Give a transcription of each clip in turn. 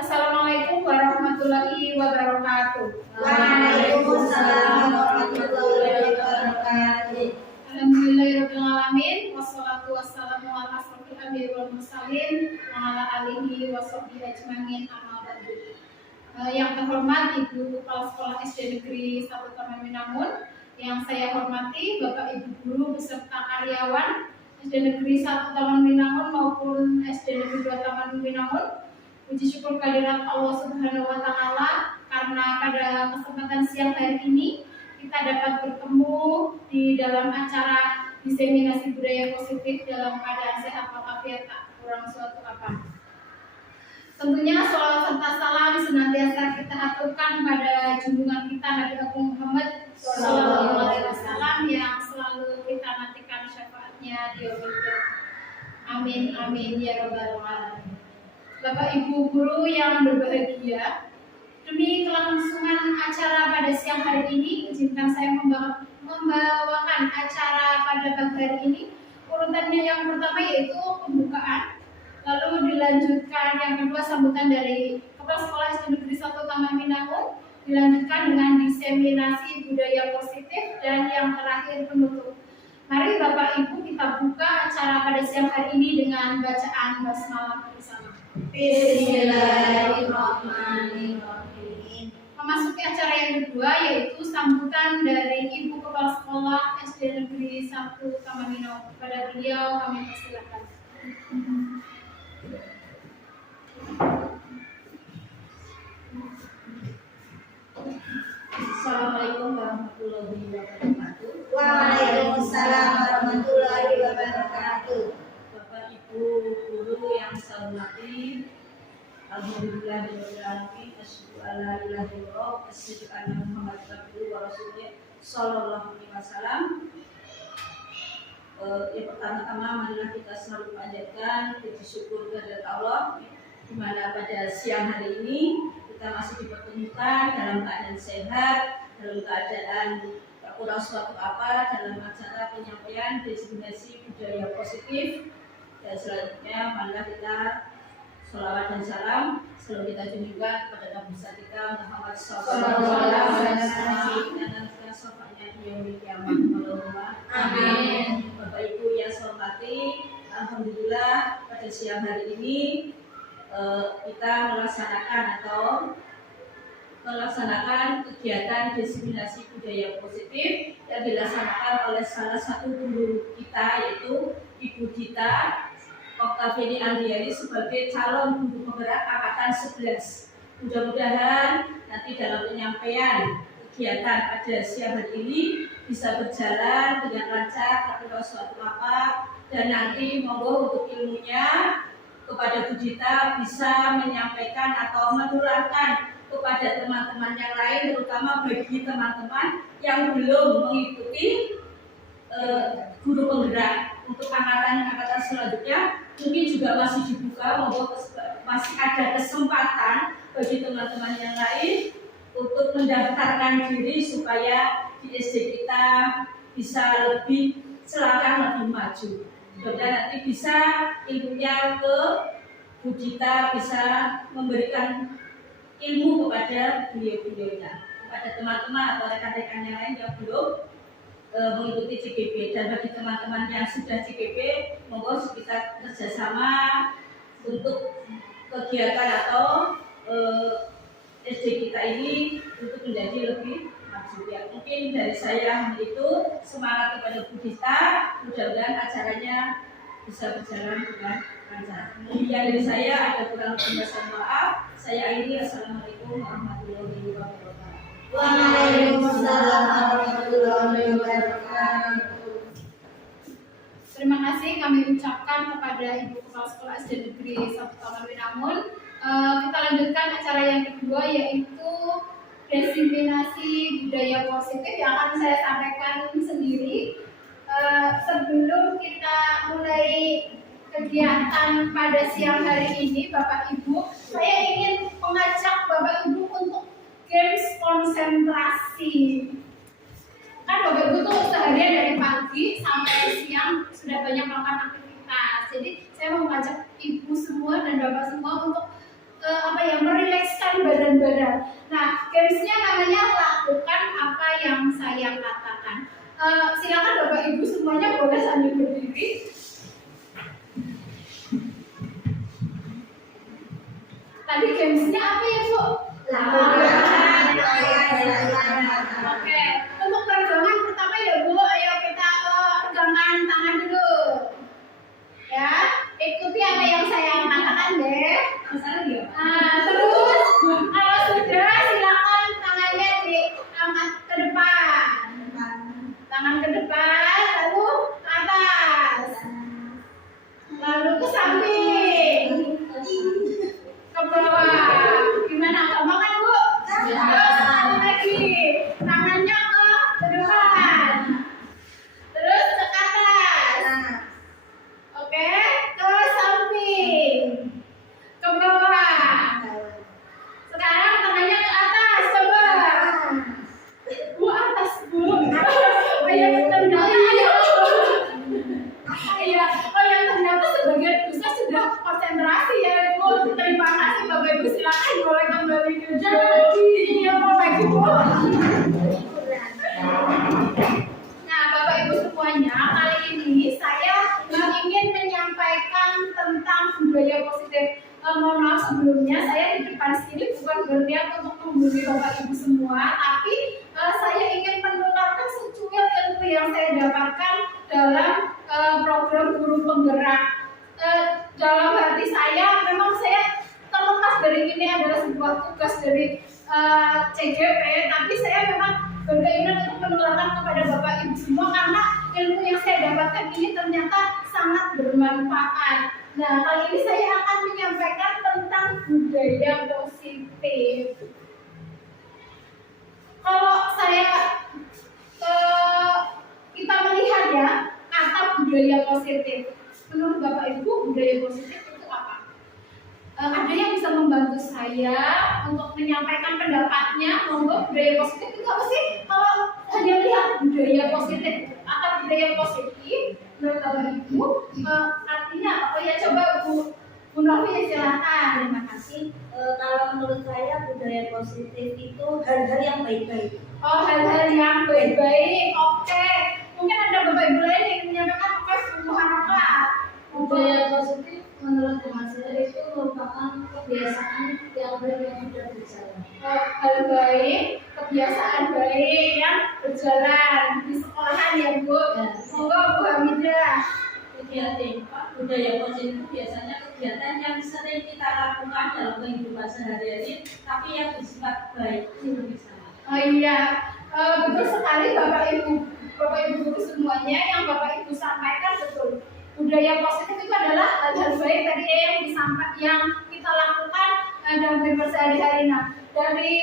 Assalamualaikum warahmatullahi wabarakatuh. Waalaikumsalam warahmatullahi wabarakatuh. Alhamdulillahirrahmanirrahim. Wassalatu wassalamu ala asrofil anbiya'i wal mursalin wa ala alihi wa sahbihi ajmain, amma ba'du. Yang terhormat Ibu Kepala Sekolah SD Negeri 1 Taman Winangun, yang saya hormati Bapak Ibu guru beserta karyawan SD Negeri 1 Taman Winangun maupun SD Negeri 2 Taman Winangun. Puji syukur kehadirat Allah Subhanahu wa Ta'ala karena pada kesempatan siang hari ini kita dapat bertemu di dalam acara diseminasi budaya positif dalam keadaan sehat walafiat, tak kurang suatu apa. Tentunya sholawat serta salam senantiasa kita aturkan pada junjungan kita Nabi Agung Muhammad Sallallahu Alaihi Wasallam yang selalu kita nantikan syafaatnya di yaumil qiyamah. Amin amin ya rabbal alamin. Bapak Ibu guru yang berbahagia, demi kelangsungan acara pada siang hari ini, izinkan saya membawakan acara pada pagi hari ini. Urutannya yang pertama yaitu pembukaan, lalu dilanjutkan yang kedua sambutan dari Kepala Sekolah SD Negeri 1 Taman Winangun, dilanjutkan dengan diseminasi budaya positif, dan yang terakhir penutup. Mari Bapak Ibu kita buka acara pada siang hari ini dengan bacaan basmalah bersama. Bismillahirrahmanirrahim. Memasuki acara yang kedua yaitu sambutan dari Ibu Kepala Sekolah SD Negeri 1 Taman Winangun. Kepada beliau kami persilakan. Assalamualaikum warahmatullahi wabarakatuh. Waalaikumsalam warahmatullahi wabarakatuh. Bapak Ibu guru yang saya hormati, alhamdulillahirobbilalamin, asyhadu alla ilaha illallah, asyhadu anna Muhammadar rasulullah wa rasuluh sallallahu alaihi wasallam. Yang pertama-tama marilah kita selalu panjatkan puji syukur kepada Allah, di mana pada siang hari ini kita masih dipertemukan dalam keadaan sehat, dalam keadaan tak kurang suatu apa dalam acara penyampaian diseminasi budaya positif. Dan selanjutnya marilah kita sholawat dan salam selalu kita junjungkan kepada Nabi besar kita Muhammad sallallahu alaihi wasallam dan kita syafaatnya di yaumil qiyamah. Allahumma amin. Bapak Ibu yang saya hormati, alhamdulillah pada siang hari ini kita melaksanakan kegiatan diseminasi budaya positif yang dilaksanakan oleh salah satu guru kita, yaitu Ibu Dita Oktavini Andriani sebagai calon guru penggerak angkatan 11. Mudah-mudahan nanti dalam penyampaian kegiatan pada siang hari ini bisa berjalan dengan lancar, tak ada suatu apa, dan nanti monggo untuk ilmunya kepada Bu Dita bisa menyampaikan atau menularkan kepada teman-teman yang lain, terutama bagi teman-teman yang belum mengikuti guru penggerak. Untuk angkatan selanjutnya mungkin juga masih dibuka, masih ada kesempatan bagi teman-teman yang lain untuk mendaftarkan diri supaya di SD kita bisa lebih selangkah lebih maju. Mudah-mudahan nanti bisa ilmunya ke Bu Dita bisa memberikan ilmu kepada beliau-beliaunya, kepada teman-teman atau rekan-rekan yang lain yang belum mengikuti CGP. Dan bagi teman-teman yang sudah CGP, monggo kita kerjasama untuk kegiatan atau SD kita ini untuk menjadi lebih maju. Ya, mungkin dari saya itu semangat kepada Bu Dita, mudah-mudahan acaranya bisa berjalan dengan lancar. Yang dari saya ada kurang lebih, maaf. Saya akhiri. Assalamualaikum warahmatullahi wabarakatuh. Waalaikumsalam warahmatullahi wabarakatuh. Terima kasih kami ucapkan kepada Ibu Kepala Sekolah SD Negeri 1 Taman Winangun. Kita lanjutkan acara yang kedua yaitu diseminasi budaya positif yang akan saya sampaikan sendiri. Sebelum kita mulai kegiatan pada siang hari ini, Bapak Ibu, saya ingin mengajak Bapak Ibu untuk games konsentrasi. Kan Bapak Ibu tuh seharian dari pagi sampai siang sudah banyak melakukan aktivitas. Jadi saya mau mengajak Ibu semua dan Bapak semua untuk merilekskan badan-badan. Nah, gamesnya namanya lakukan apa yang saya katakan. Silakan Bapak Ibu semuanya boleh sambil berdiri. Tadi gamesnya apa ya Bu? Oke, untuk peregangan pertama ya Bu, ayo kita regangkan tangan dulu. Ya, ikuti apa yang saya katakan deh. Masalah dia. Nah, terus kalau sudah silakan tangannya diangkat ke depan. Tangan ke depan, lalu ke atas. Lalu ke samping. Ke bawah. Gimana? Gampang kan Bu? Terus satu lagi. Tangannya ke depan. Terus ke atas. Oke, ke samping. Ke bawah. Sekarang tangannya ke atas, coba. Bu, atas Bu. Ayo tendang. Iya, yang tendang tuh sebagian besar sudah konsentrasi ya Bu. Terima kasih Bapak Ibu, silakan boleh kembali ke jadi. Iya Bapak Ibu. Nah Bapak Ibu semuanya, kali ini saya ingin menyampaikan tentang budaya positif. Mohon maaf sebelumnya, saya di depan sini bukan berniat untuk menghubungi Bapak Ibu semua, tapi saya ingin menularkan secuil ilmu yang saya dapatkan dalam program guru penggerak. Dalam hati saya, memang saya terlepas dari ini adalah sebuah tugas dari CGP, tapi saya memang berkeinginan untuk menularkan kepada Bapak Ibu semua karena ilmu yang saya dapatkan ini ternyata sangat bermanfaat. Nah, kali ini saya akan menyampaikan tentang budaya positif. Kalau kita melihat ya kata budaya positif, menurut Bapak Ibu budaya positif itu apa? Ada yang bisa membantu saya untuk menyampaikan pendapatnya? Monggo, budaya positif itu apa sih? Kalau hanya lihat budaya positif atau budaya positif, menurut Bapak Ibu artinya apa? Oh ya, coba Bu Novi silakan. Terima kasih. Kalau menurut saya budaya positif itu hal-hal yang baik-baik. Oh, hal-hal yang baik-baik. Oke. Mungkin ada Bapak Ibu lain yang menyampaikan apa subhanallah. Budaya positif menurut saya itu merupakan kebiasaan yang baik yang sudah berjalan. Hal baik, kebiasaan baik yang berjalan di sekolahan ya Bu. Monggo Bu Hamidah. Kegiatan budaya positif biasanya kegiatan yang sering kita lakukan dalam kehidupan sehari-hari, tapi yang bersifat baik itu misalnya. Oh iya, betul sekali Bapak Ibu guru semuanya yang Bapak Ibu sampaikan betul. Budaya positif itu adalah hal-hal baik tadi yang kita lakukan dalam kehidupan sehari-hari. Nah, dari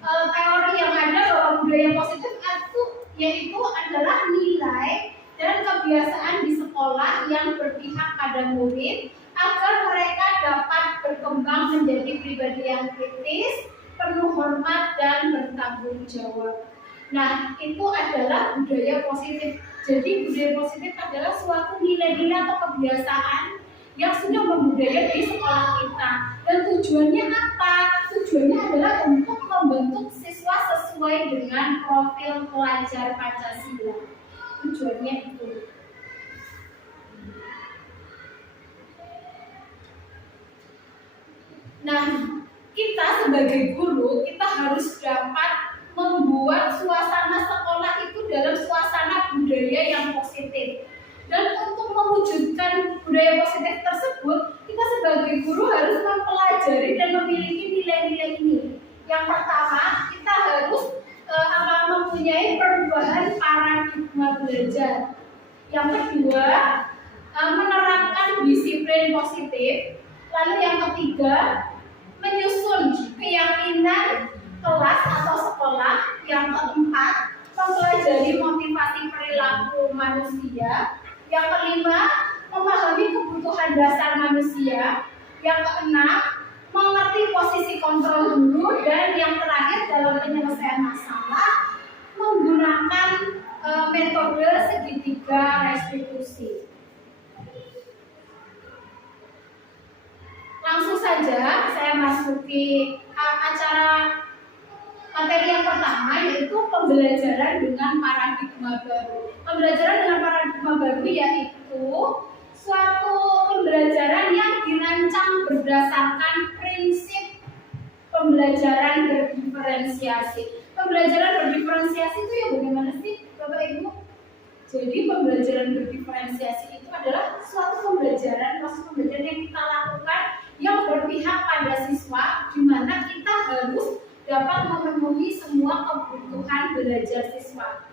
teori yang ada bahwa budaya positif itu yaitu adalah nilai dan kebiasaan di sekolah yang berpihak pada murid agar mereka dapat berkembang menjadi pribadi yang kritis, penuh hormat dan bertanggung jawab. Nah, itu adalah budaya positif. Jadi budaya positif adalah suatu nilai-nilai atau kebiasaan yang sudah membudaya di sekolah kita. Dan tujuannya apa? Tujuannya adalah untuk membentuk siswa sesuai dengan profil pelajar Pancasila. Tujuannya itu. Nah, kita sebagai guru, kita harus dapat membuat suasana sekolah itu dalam suasana budaya yang positif. Dan untuk mewujudkan budaya positif tersebut, kita sebagai guru harus mempelajari dan memiliki nilai-nilai ini. Yang pertama, kita harus mempunyai perubahan paradigma belajar. Yang kedua, menerapkan disiplin positif. Lalu yang ketiga, menyusun keyakinan kelas atau sekolah. Yang keempat, mempelajari motivasi perilaku manusia. Yang kelima, memahami kebutuhan dasar manusia. Yang keenam, mengerti posisi kontrol guru. Dan yang terakhir, dalam penyelesaian masalah, menggunakan metode segitiga restitusi. Langsung saja saja saya masuki acara materi yang pertama, yaitu pembelajaran dengan paradigma baru. Pembelajaran dengan paradigma baru yaitu suatu pembelajaran yang dirancang berdasarkan prinsip pembelajaran berdiferensiasi. Pembelajaran berdiferensiasi itu ya bagaimana sih Bapak Ibu? Jadi pembelajaran berdiferensiasi itu adalah suatu pembelajaran, proses pembelajaran yang kita lakukan yang berpihak pada siswa, di mana kita harus dapat memenuhi semua kebutuhan belajar siswa.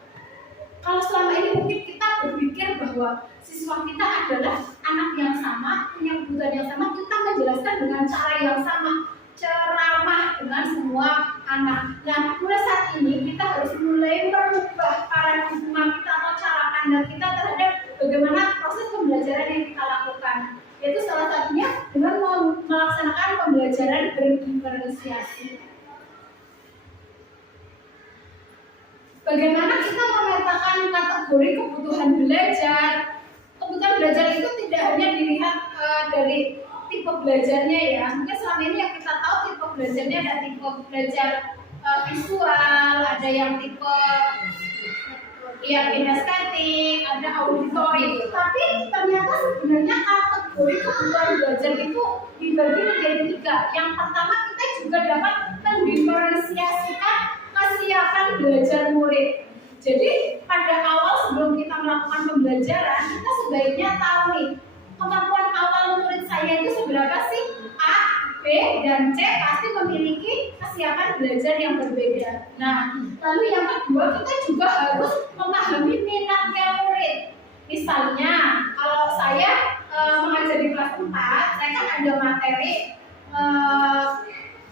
Kalau selama ini mungkin kita berpikir bahwa siswa kita adalah anak yang sama, punya kebutuhan yang sama, kita menjelaskan dengan cara yang sama, ceramah dengan semua anak. Nah, mulai saat ini kita harus mulai merubah paradigma kita atau cara pandang kita terhadap bagaimana proses pembelajaran yang kita lakukan. Yaitu salah satunya dengan melaksanakan pembelajaran berdiferensiasi. Bagaimana kita memetakan kategori kebutuhan belajar? Kebutuhan belajar itu tidak hanya dilihat dari tipe belajarnya ya. Mungkin selama ini yang kita tahu tipe belajarnya ada tipe belajar visual, ada yang tipe kinestetik, ada auditory. Tapi ternyata sebenarnya kategori kebutuhan belajar itu dibagi menjadi 3. Yang pertama, kita juga dapat mendiferensiasikan kesiapan belajar murid. Jadi pada awal sebelum kita melakukan pembelajaran, kita sebaiknya tahu nih kemampuan awal murid saya itu seberapa sih? A, B, dan C pasti memiliki kesiapan belajar yang berbeda. Nah, lalu yang kedua, kita juga harus memahami minatnya murid. Misalnya, kalau saya mengajar di kelas 4, saya kan ada materi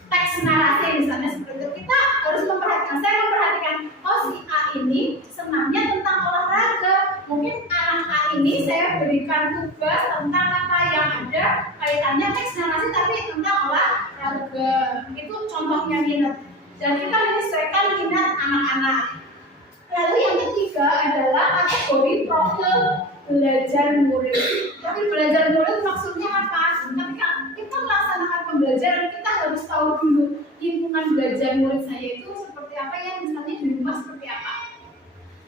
teks narasi misalnya seperti itu. Kita harus memperhatikan, saya memperhatikan, oh si A ini senangnya tentang olahraga. Mungkin anak A ini saya berikan tugas tentang apa yang ada kaitannya teks narasi tapi tentang olahraga. Itu contohnya minat. Dan kita menyesuaikan minat anak-anak. Lalu yang ketiga adalah kategori profil belajar murid. Tapi belajar murid maksudnya apa? Ketika kita melaksanakan pembelajaran, kita harus tahu dulu lingkungan belajar murid saya itu seperti apa ya, misalnya di rumah seperti apa.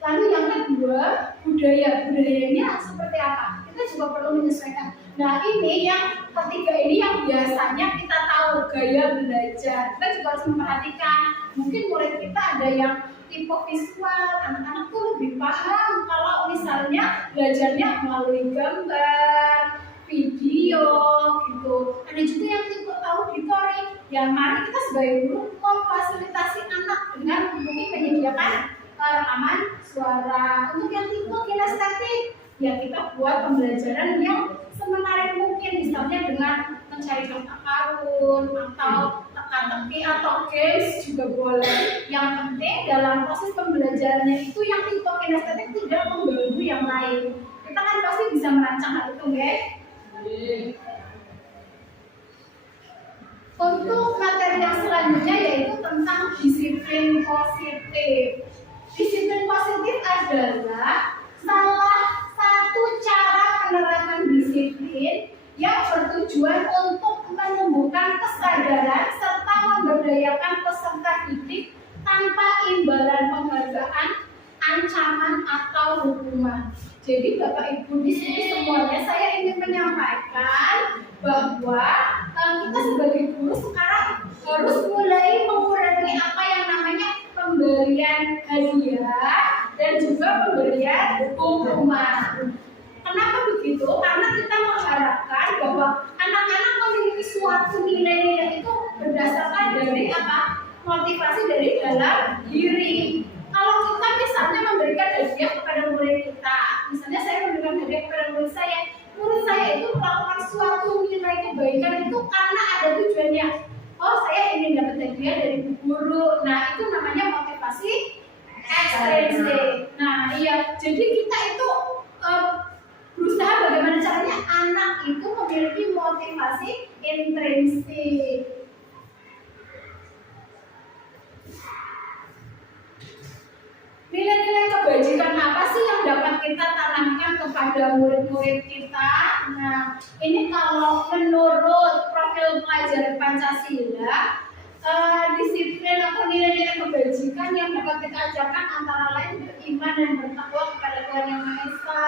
Lalu yang kedua, budayanya seperti apa? Kita juga perlu menyesuaikan. Nah ini yang ketiga ini yang biasanya kita tahu gaya belajar. Kita juga harus memperhatikan. Mungkin murid kita ada yang tipe visual, anak-anak tuh lebih paham kalau misalnya belajarnya melalui gambar, video gitu. Ada juga yang tipe auditory. Yang mari kita sebagai guru memfasilitasi anak dengan mungkin menyediakan rekaman suara. Untuk yang tipe kinestetik, ya kita buat pembelajaran yang semenarik mungkin, misalnya dengan mencari kata karun atau teka-teki atau games juga boleh. Yang penting dalam proses pembelajarannya itu yang tipe kinestetik tidak mengganggu yang lain. Kita kan pasti bisa merancang hal itu, guys. Untuk materi yang selanjutnya yaitu tentang disiplin positif. Disiplin positif adalah salah satu cara penerapan disiplin yang bertujuan untuk menumbuhkan kesadaran serta memberdayakan peserta didik tanpa imbalan penghargaan, ancaman atau hukuman. Jadi Bapak Ibu di sini semuanya saya ingin menyampaikan bahwa kita sebagai guru sekarang harus mulai mengurangi apa yang namanya pemberian hadiah dan juga pemberian hukuman. Kenapa begitu? Karena kita mengharapkan bahwa anak-anak memiliki suatu nilai-nilai itu berdasarkan dari apa? Motivasi dari dalam diri. Kalau kita misalnya memberikan hadiah kepada murid kita, misalnya saya memberikan hadiah kepada murid saya itu melakukan suatu nilai kebaikan itu karena ada tujuannya. Oh, saya ingin dapat hadiah dari guru. Nah, itu namanya motivasi ekstrinsik. Nah, iya. Jadi kita itu berusaha bagaimana caranya anak itu memiliki motivasi intrinsik. Nilai-nilai kebajikan apa sih yang dapat kita tanamkan kepada murid-murid kita? Nah, ini kalau menurut Prof. profil pelajar Pancasila, disiplin atau nilai-nilai kebajikan yang dapat kita ajarkan antara lain beriman dan bertakwa kepada Tuhan Yang Maha Esa,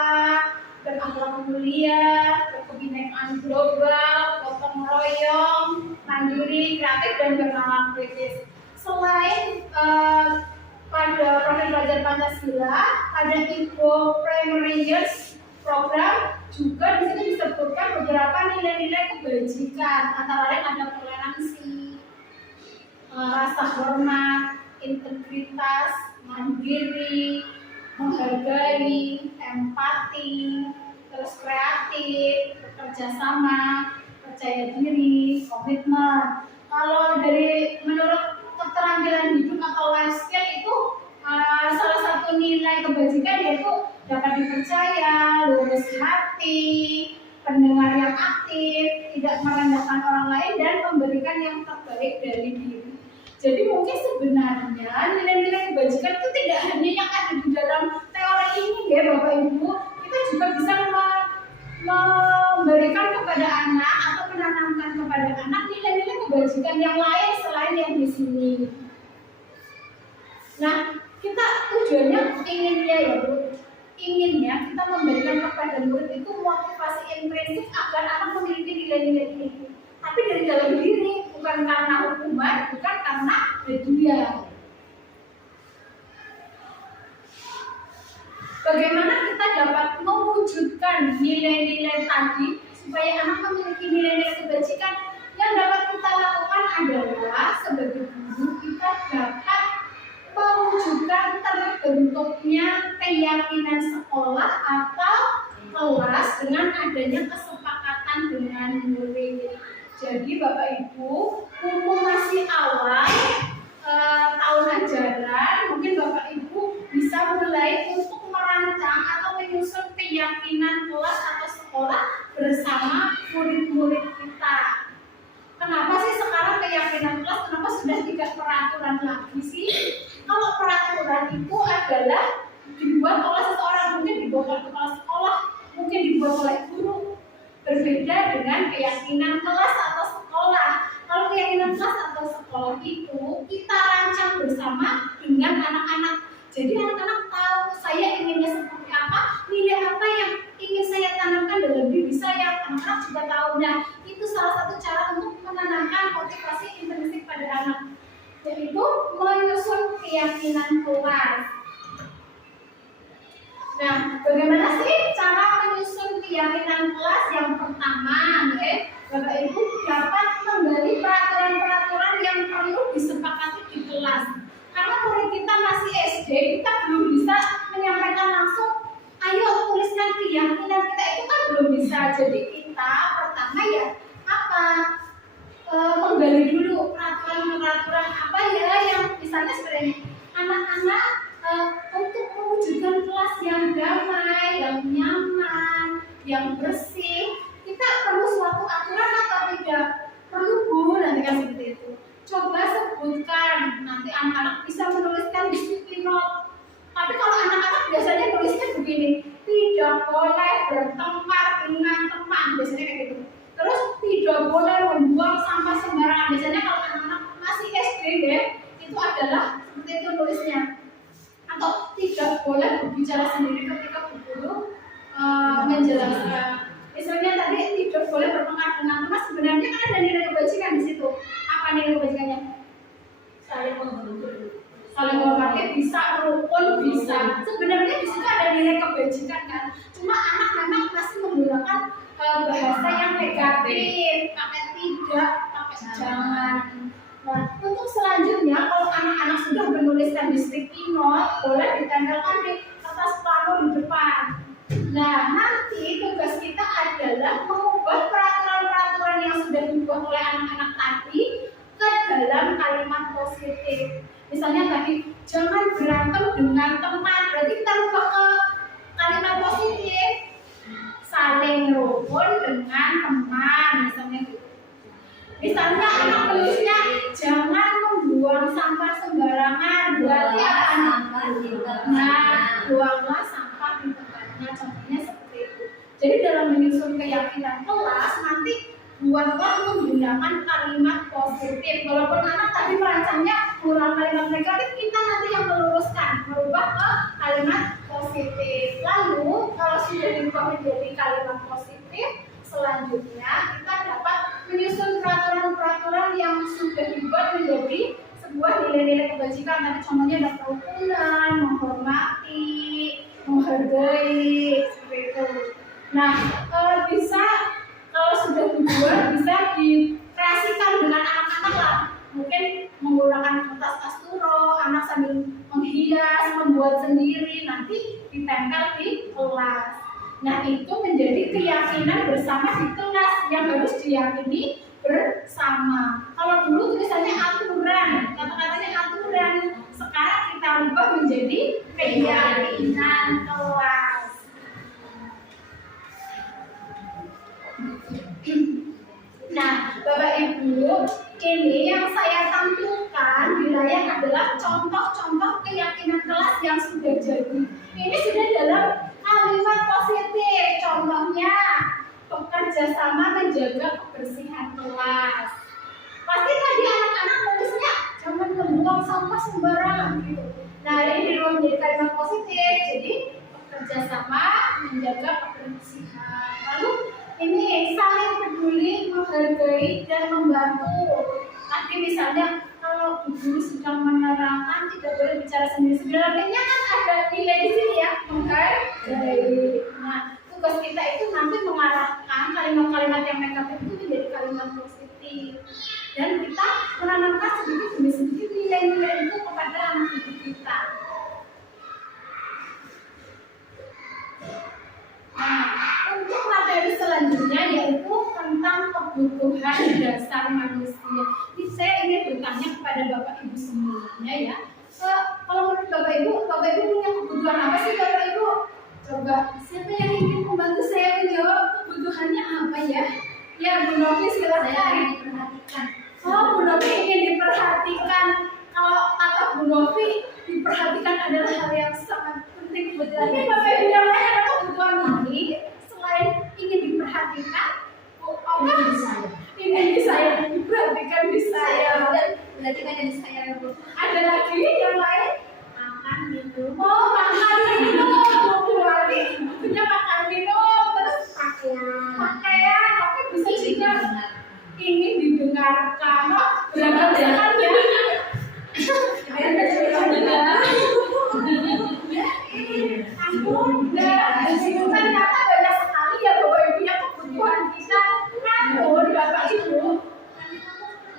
berakhlak mulia, berkebinekaan global, gotong royong, mandiri, kreatif, dan bernalar kritis. Selain pada profil pelajar Pancasila, ada Info Primary Years program juga di sini disebutkan beberapa nilai-nilai kebajikan, antara lain ada toleransi, rasa hormat, integritas, mandiri, menghargai, empati, terus kreatif, bekerja sama, percaya diri, komitmen. Kalau dari menurut keterampilan hidup atau life skill itu salah satu nilai kebajikan yaitu dapat dipercaya, lurus hati, pendengar yang aktif, tidak merendahkan orang lain, dan memberikan yang terbaik dari diri. Jadi mungkin sebenarnya nilai-nilai kebajikan itu tidak hanya yang ada di dalam teori ini ya Bapak Ibu, kita juga bisa memberikan kepada anak atau menanamkan kepada anak nilai-nilai kebajikan yang lain selain yang di sini. Nah, kita tujuannya inginnya ya Bu, inginnya kita memberikan kepada murid itu motivasi intrinsik agar anak memiliki nilai-nilai ini. Tapi dari dalam diri, bukan karena hukuman, bukan karena hadiah. Bagaimana kita dapat mewujudkan nilai-nilai tadi supaya anak memiliki nilai-nilai kebajikan? Yang dapat kita lakukan adalah sebagai guru kita dapat mewujudkan terbentuknya keyakinan sekolah atau kelas dengan adanya kesepakatan dengan murid. Jadi Bapak Ibu, mumpung masih awal tahun ajaran, mungkin Bapak Ibu bisa mulai untuk merancang atau menyusun keyakinan kelas atau sekolah bersama murid-murid kita. Kenapa sih sekarang keyakinan kelas, kenapa sudah tidak peraturan lagi sih? Kalau peraturan itu adalah dibuat oleh seseorang, mungkin dibuat oleh kepala sekolah, mungkin dibuat oleh guru. Berbeda dengan keyakinan kelas atau sekolah. Kalau keyakinan kelas atau sekolah itu kita rancang bersama dengan anak-anak. Jadi anak-anak tahu saya inginnya seperti apa, nilai apa yang ingin saya tanamkan dalam diri saya. Anak-anak juga tahu. Nah, itu salah satu cara untuk menanamkan motivasi intrinsik pada anak, yaitu menyusun keyakinan kelas. Nah, bagaimana sih cara menyusun keyakinan kelas? Yang pertama, Bapak Ibu dapat menggali peraturan-peraturan yang perlu disepakati di kelas. Karena murid kita masih SD, kita belum bisa menyampaikan langsung, ayo tuliskan keyakinan kita, itu kan belum bisa. Jadi kita pertama ya apa? Menggali dulu peraturan-peraturan apa ya yang misalnya seperti ini. Anak-anak untuk mewujudkan kelas yang damai, yang nyaman, yang bersih, kita perlu suatu aturan atau tidak? Perlu Bu, nanti kan seperti itu. Coba sebutkan, nanti anak-anak bisa menuliskan di sticky note. Tapi kalau anak-anak biasanya tulisnya begini, tidak boleh bertengkar dengan teman, biasanya kayak gitu. Terus tidak boleh membuang sampah sembarangan. Biasanya kalau anak-anak masih SD ya, itu adalah seperti itu tulisnya. Atau tidak boleh berbicara sendiri ketika guru menjelaskan. Misalnya tadi tidak boleh bertengkar dengan teman, sebenarnya kan ada nilai kebajikan di situ. Apa nilai kebajikannya? Saling menghormati. Saling menghormati bisa, rukun bisa. Sebenarnya di situ ada nilai kebajikan kan. Cuma anak memang masih menggunakan bahasa yang negatif, pakai tidak, pakai jangan. Nah, untuk selanjutnya kalau anak-anak sudah menuliskan di sticky note, boleh ditempelkan di kertas plano di depan. Nah, nanti tugas kita adalah mengubah peraturan-peraturan yang sudah dibuat oleh anak-anak tadi ke dalam kalimat positif. Misalnya tadi, jangan berantem dengan teman, berarti kita ubah ke kalimat positif. Saling rukun dengan teman, misalnya gitu. Misalnya anak tulisnya jangan membuang sampah sembarangan, berarti akan buanglah sampah di tempatnya. Contohnya seperti itu. Jadi dalam menyusun keyakinan kelas nanti buatlah menggunakan kalimat positif. Walaupun anak tadi merancangnya menggunakan kalimat negatif, kita nanti yang meluruskan, merubah ke kalimat positif. Lalu kalau sudah dirubah menjadi kalimat positif, selanjutnya kita dapat menyusun peraturan-peraturan yang sudah dibuat menjadi sebuah nilai-nilai kebajikan. Tadi contohnya ada kerukunan, menghormati, menghargai, seperti itu. Nah, bisa kalau sudah dibuat bisa dikreasikan dengan anak-anak lah. Mungkin menggunakan kertas asturo, anak sambil menghias, membuat sendiri, nanti ditempel di kelas. Nah, itu menjadi keyakinan bersama di kelas yang harus diyakini bersama. Kalau dulu tulisannya aturan, kata-katanya aturan, sekarang kita ubah menjadi keyakinan kelas. Nah, Bapak Ibu, ini yang saya tampilkan di layar adalah contoh-contoh keyakinan kelas yang sudah jadi. Ini sudah dalam kalimat positif. Contohnya, bekerja sama menjaga kebersihan kelas. Pasti tadi anak-anak nulisnya jangan membuang sampah sembarangan gitu. Nah, ini dirubah menjadi kalimat positif. Jadi bekerja sama menjaga kebersihan. Lalu ini saling peduli, menghargai dan membantu. Nanti misalnya kalau guru sedang menerangkan tidak boleh bicara sendiri-sendiri. Artinya kan ada nilai di sini ya, menghargai. Nah, tugas kita itu nanti mengarahkan kalimat-kalimat yang negatif itu menjadi kalimat positif. Dan kita menanamkan sedikit demi sedikit nilai-nilai itu kepada anak didik kita. Nah, untuk materi selanjutnya yaitu tentang kebutuhan dasar manusia. Ini saya ingin bertanya kepada Bapak Ibu semuanya ya. Kalau menurut Bapak Ibu punya kebutuhan apa sih Bapak Ibu? Coba siapa yang ingin membantu saya menjawab kebutuhannya apa ya? Ya, Bu Novi silakan. Diperhatikan. Oh, Bu Novi ingin diperhatikan. Kalau kata Bu Novi, diperhatikan adalah hal yang sangat penting. Tapi Bapak Ibu yang lain ada kebutuhan lain selain ingin diperhatikan? Ingin disayang, diperhatikan, disayang. Diperhatikan dan disayang. Ada lagi yang lain? Makan minum. Oh, makan minum. Berarti punya makan minum terus pakaian. Oke, bisa juga ingin didengarkan. Oh, berarti kan ya. Ternyata banyak sekali ya Bapak Ibu yang kebutuhan kita. Namun Bapak Ibu,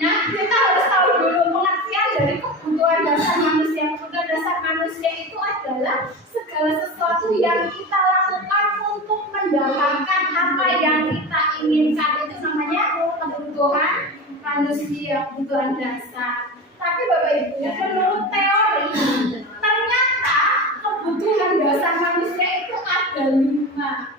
nah kita harus tahu dulu pengertian dari kebutuhan dasar manusia. Kebutuhan dasar manusia itu adalah segala sesuatu yang kita lakukan untuk mendapatkan apa yang kita inginkan. Itu namanya kebutuhan manusia, kebutuhan dasar. Tapi Bapak Ibu, menurut teori, ternyata kebutuhan dasar manusia itu ada 5.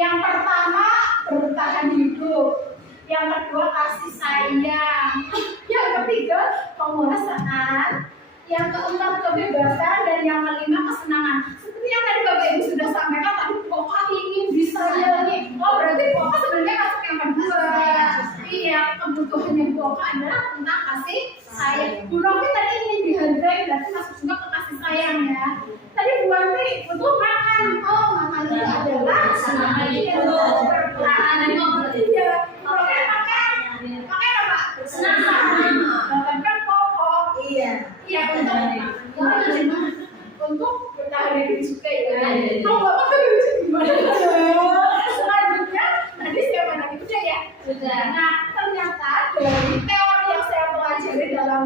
Yang pertama, bertahan hidup. Yang kedua, kasih sayang. Yang ketiga, penguasaan. Yang keempat, kebebasan. Dan yang kelima, kesenangan. Seperti yang tadi Bapak Ibu sudah sampaikan, tadi pokok ingin disayangi. Oh, berarti pokok sebenarnya masuk yang kedua. Iya, kebutuhannya pokok adalah tentang kasih sayang. Bu Novi tadi ingin dihargai, berarti masuk juga ke kasih sayang ya. Tadi Bu Novi butuh makan. Oh, makan itu adalah bertahan. Iya, pakai apa? Senang. Bahkan pokok. Iya, untuk bertahan hidup juga ya. Kalau nggak pakai hidup gimana? Selanjutnya, tadi siapa lagi? Sudah ya? Sudah. Nah, ternyata dari teori yang saya pelajari dalam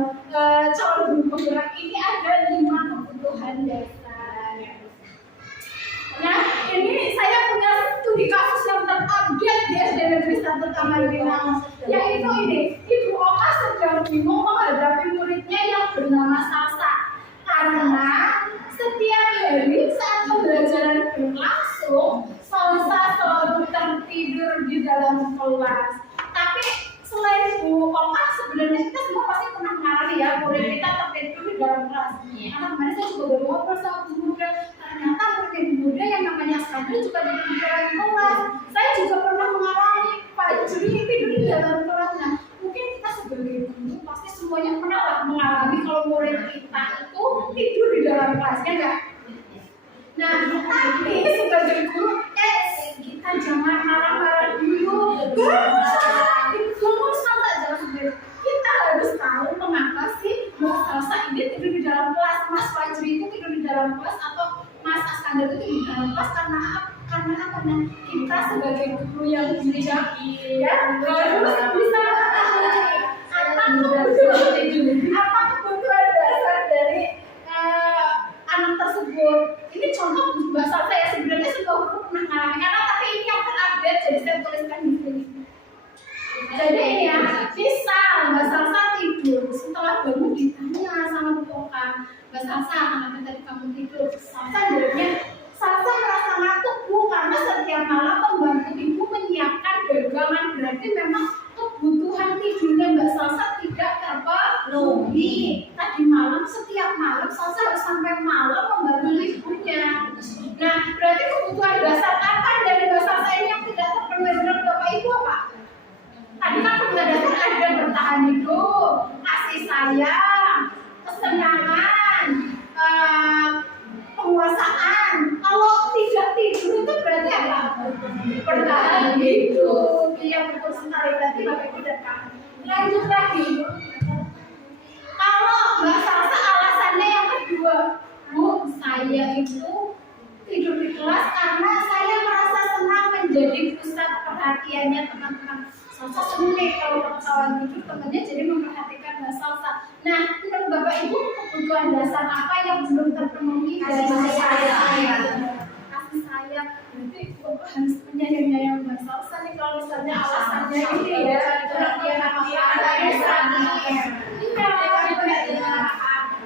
calon guru penggerak ini ada 5 kebutuhan dasar. Nah, ini saya punya studi kasus yang terupdate di SD Negeri 1 Taman Pinang, yaitu ini, Ibu Oka sedang bingung menghadapi muridnya yang bernama Salsa karena setiap hari saat pembelajaran berlangsung, Salsa selalu tertidur di dalam kelas. Tapi selain Bu Oka, sebenarnya kita semua pasti pernah mengalami ya murid kita tertidur di dalam kelas. Karena kemarin saya juga baru ngobrol sama Bu Muda, ternyata murid Bu Muda yang namanya Skandal juga jadi di dalam kelas. Saya juga pernah mengalami Pak Juri tidur di tapi sebagai guru, kita jangan marah-marah dulu. Kita harus tahu mengapa sih Mbak Salsa ini tidur di dalam kelas, Mas Fajri itu tidur di dalam kelas, atau Mas Askandar itu tidur di dalam kelas karena apa? Karena kita sebagai guru yang bijak ya harus bisa apa kebutuhan dasar dari anak tersebut. Ini contoh Mbak Salsa ya, sebenarnya semua guru pernah mengalami, karena tapi ini yang terupdate jadi saya tuliskan di sini. Jadi ini ya, misal Mbak Salsa tidur, setelah bangun ditanya sama Bu Oka, Mbak Salsa, kenapa tadi kamu tidur? Salsa jawabnya, Salsa merasa ngantuk Bu, karena setiap malam pembantu ibu menyiapkan dagangan, berarti memang kebutuhan tidurnya Mbak Salsa tidak terpenuhi. Tadi malam, setiap malam Salsa harus sampai malam membantu ibunya. Nah, berarti kebutuhan dasar apa dari Mbak Salsa ini yang tidak terpenuhi menurut Bapak Ibu apa? Tadi kan kebutuhan dasar ada bertahan hidup, kasih sayang, kesenangan, penguasaan. Kalau tidak tidur itu berarti apa? Bertahan hidup. Iya betul sekali, berarti Bapak Ibu dan Kak. Lanjut lagi. Kalau Mbak Salsa alasannya yang kedua, Bu, saya itu tidur di kelas karena saya merasa senang menjadi pusat perhatiannya teman-teman. Salsa senang kalau kawan tidur temannya jadi memperhatikan Mbak Salsa. Nah, menurut Bapak Ibu kebutuhan dasar apa yang belum terpenuhi dari saya? Kasih sayang. Berarti Bapak harus menyayangi Mbak Salsa nih kalau misalnya alasannya ini ya.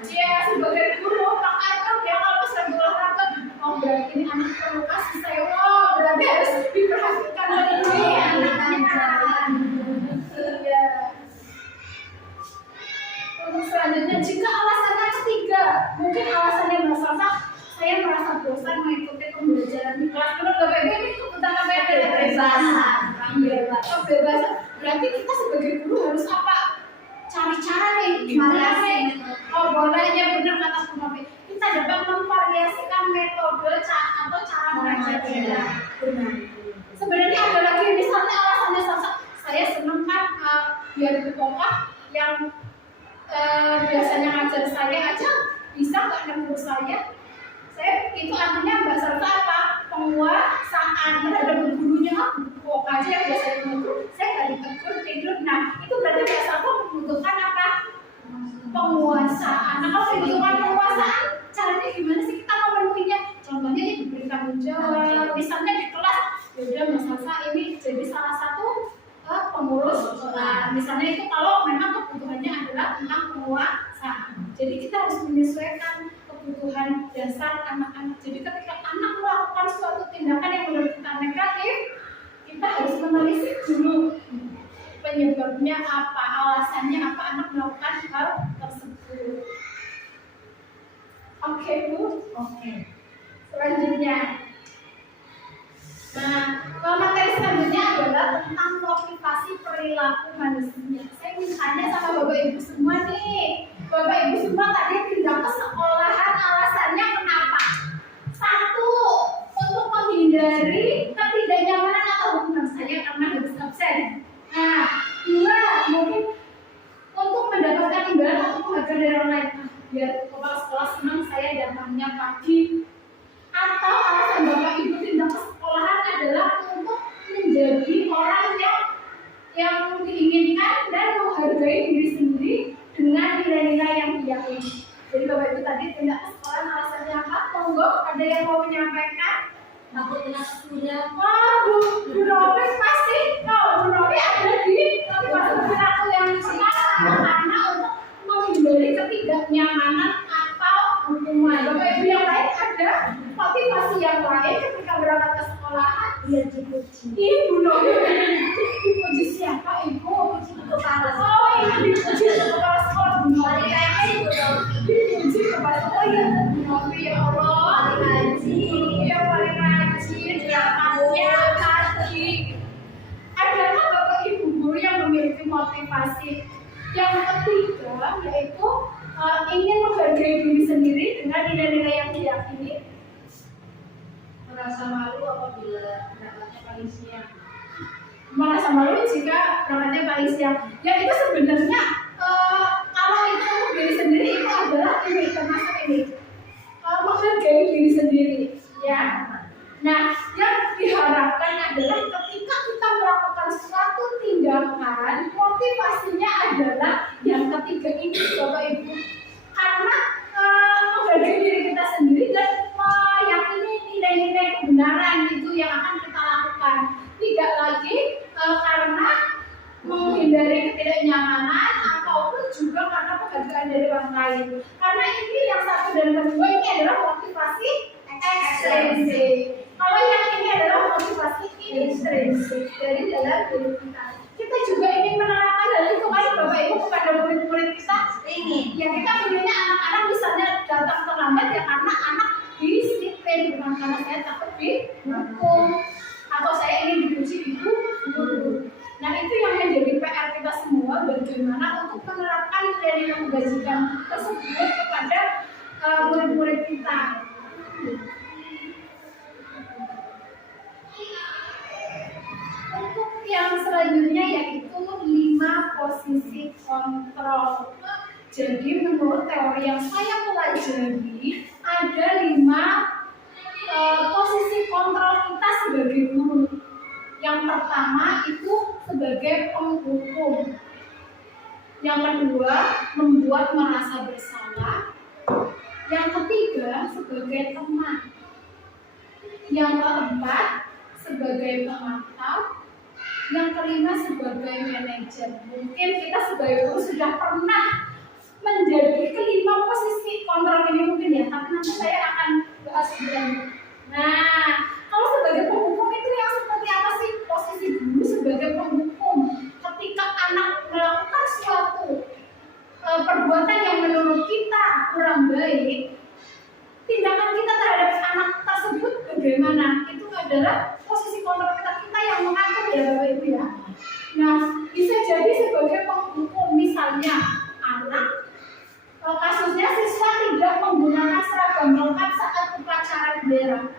Iya, sebagai guru pakai ya kalau pas lagi olahraga, oh berarti ini anak perlu kasih sayang, oh berarti harus diperhatikan dari anaknya. Iya. Untuk selanjutnya, jika alasannya ketiga, mungkin alasannya Mbak Salsa, saya merasa bosan mengikuti pembelajaran di kelas. Menurut Bapak Ibu ini kebutuhan apa ya? Kebebasan. Berarti kita sebagai guru harus apa? Cari cara nih, gimana nih? Oh boleh ya, benar kata Bu Novi. Kita dapat memvariasikan metode atau cara belajar kita. Benar. Sebenarnya ada lagi, misalnya alasannya saya senang kan biar berpokok yang biasanya ngajar saya aja bisa nggak negur saya itu artinya Mbak Salsa apa? Penguasaan terhadap gurunya, kok aja yang biasanya negur saya nggak ditegur tidur. Nah itu berarti Mbak Salsa membutuhkan apa? Penguasaan. Nah kalau dibutuhkan penguasaan, caranya gimana sih kita memenuhinya? Contohnya ya diberi tanggung jawab, misalnya di kelas ya udah Mbak Salsa ini jadi salah satu pengurus. Misalnya itu kalau memang kebutuhannya adalah tentang penguasaan. Jadi kita harus menyesuaikan kebutuhan dasar anak-anak. Jadi ketika anak melakukan suatu tindakan yang menurut kita negatif, kita harus menelisik dulu penyebabnya apa, alasannya apa anak melakukan hal tersebut. Oke Bu? Oke. Selanjutnya. Nah, kalau materi selanjutnya adalah tentang motivasi perilaku manusia. Saya ingin tanya sama Bapak Ibu semua nih. Bapak Ibu semua tadi pindah ke sekolahan alasannya kenapa? Satu, untuk menghindari ketidaknyamanan atau hubungan saya karena harus absen. Nah, dua, mungkin untuk mendapatkan imbalan atau penghargaan dari orang lain. Biar kepala sekolah senang saya datangnya pagi. Atau alasan Bapak Ibu pindah ke sekolahan adalah untuk menjadi orang yang diinginkan dan menghargai diri sendiri dengan nilai-nilai yang diyakini. Jadi Bapak Ibu tadi pindah ke sekolahan alasannya apa? Monggo, ada yang mau menyampaikan? Takut kena sudah. Wah, Bu Novi pasti. Bu Novi ada di motivasi perilaku yang sekarang karena untuk menghindari ketidaknyamanan atau hukuman. Bapak Ibu yang lain ada motivasi yang lain ketika berangkat ke sekolahan? Biar dipuji. Ibu Novi dipuji siapa Ibu? Kepala. Oh ini dipuji kepala sekolah Bu Novi. Dipuji kepala sekolah ya Bu Novi, ya Allah. Yang paling rajin, berangkatnya pagi. Adakah Bapak Ibu guru yang memiliki motivasi yang ketiga, yaitu ingin menghargai diri sendiri dengan nilai-nilai yang diyakini? merasa malu apabila pendapatnya paling siang. Merasa malu jika berangkatnya paling siang. Ya itu sebenarnya kalau itu untuk diri sendiri itu adalah ini termasuk ini menghargai diri sendiri, ya. Nah, yang diharapkan adalah ketika kita melakukan suatu tindakan, motivasinya adalah yang ketiga ini, Bapak Ibu, karena menghargai diri kita sendiri dan meyakini nilai-nilai kebenaran itu yang akan kita lakukan. Tidak lagi karena menghindari ketidaknyamanan ataupun juga karena penghargaan dari orang lain. Karena ini yang satu dan kedua ini adalah motivasi ekstrinsik. Kalau yang ini adalah motivasi intrinsik dari dalam diri kita. Kita juga ingin menerapkan hal itu kan Bapak Ibu kepada murid-murid kita. Ingin. Ya kita inginnya anak-anak misalnya datang terlambat ya karena anak disiplin, bukan karena saya takut dihukum atau saya ingin dipuji ibu guru. Nah itu yang menjadi PR kita semua, bagaimana untuk menerapkan nilai-nilai kebajikan tersebut kepada murid-murid kita. Untuk yang selanjutnya yaitu 5 posisi kontrol. Jadi menurut teori yang saya pelajari ada 5 posisi kontrol kita sebagai guru. Yang pertama itu sebagai penghukum. Yang kedua membuat merasa bersalah. Yang ketiga sebagai teman. Yang keempat sebagai pemantau. Yang kelima sebagai manajer. Mungkin kita sebagai guru sudah pernah menjadi kelima posisi kontrol ini mungkin ya, tapi nanti saya akan bahas lebih. Nah, kalau sebagai penghukum itu yang seperti apa sih posisi guru sebagai penghukum? Ketika anak melakukan suatu perbuatan yang menurut kita kurang baik, tindakan kita terhadap anak tersebut bagaimana? Itu adalah posisi kontrol kita yang mengatur ya Bapak Ibu ya. Nah, bisa jadi sebagai penghukum misalnya anak kasusnya siswa tidak menggunakan seragam lengkap saat upacara bendera.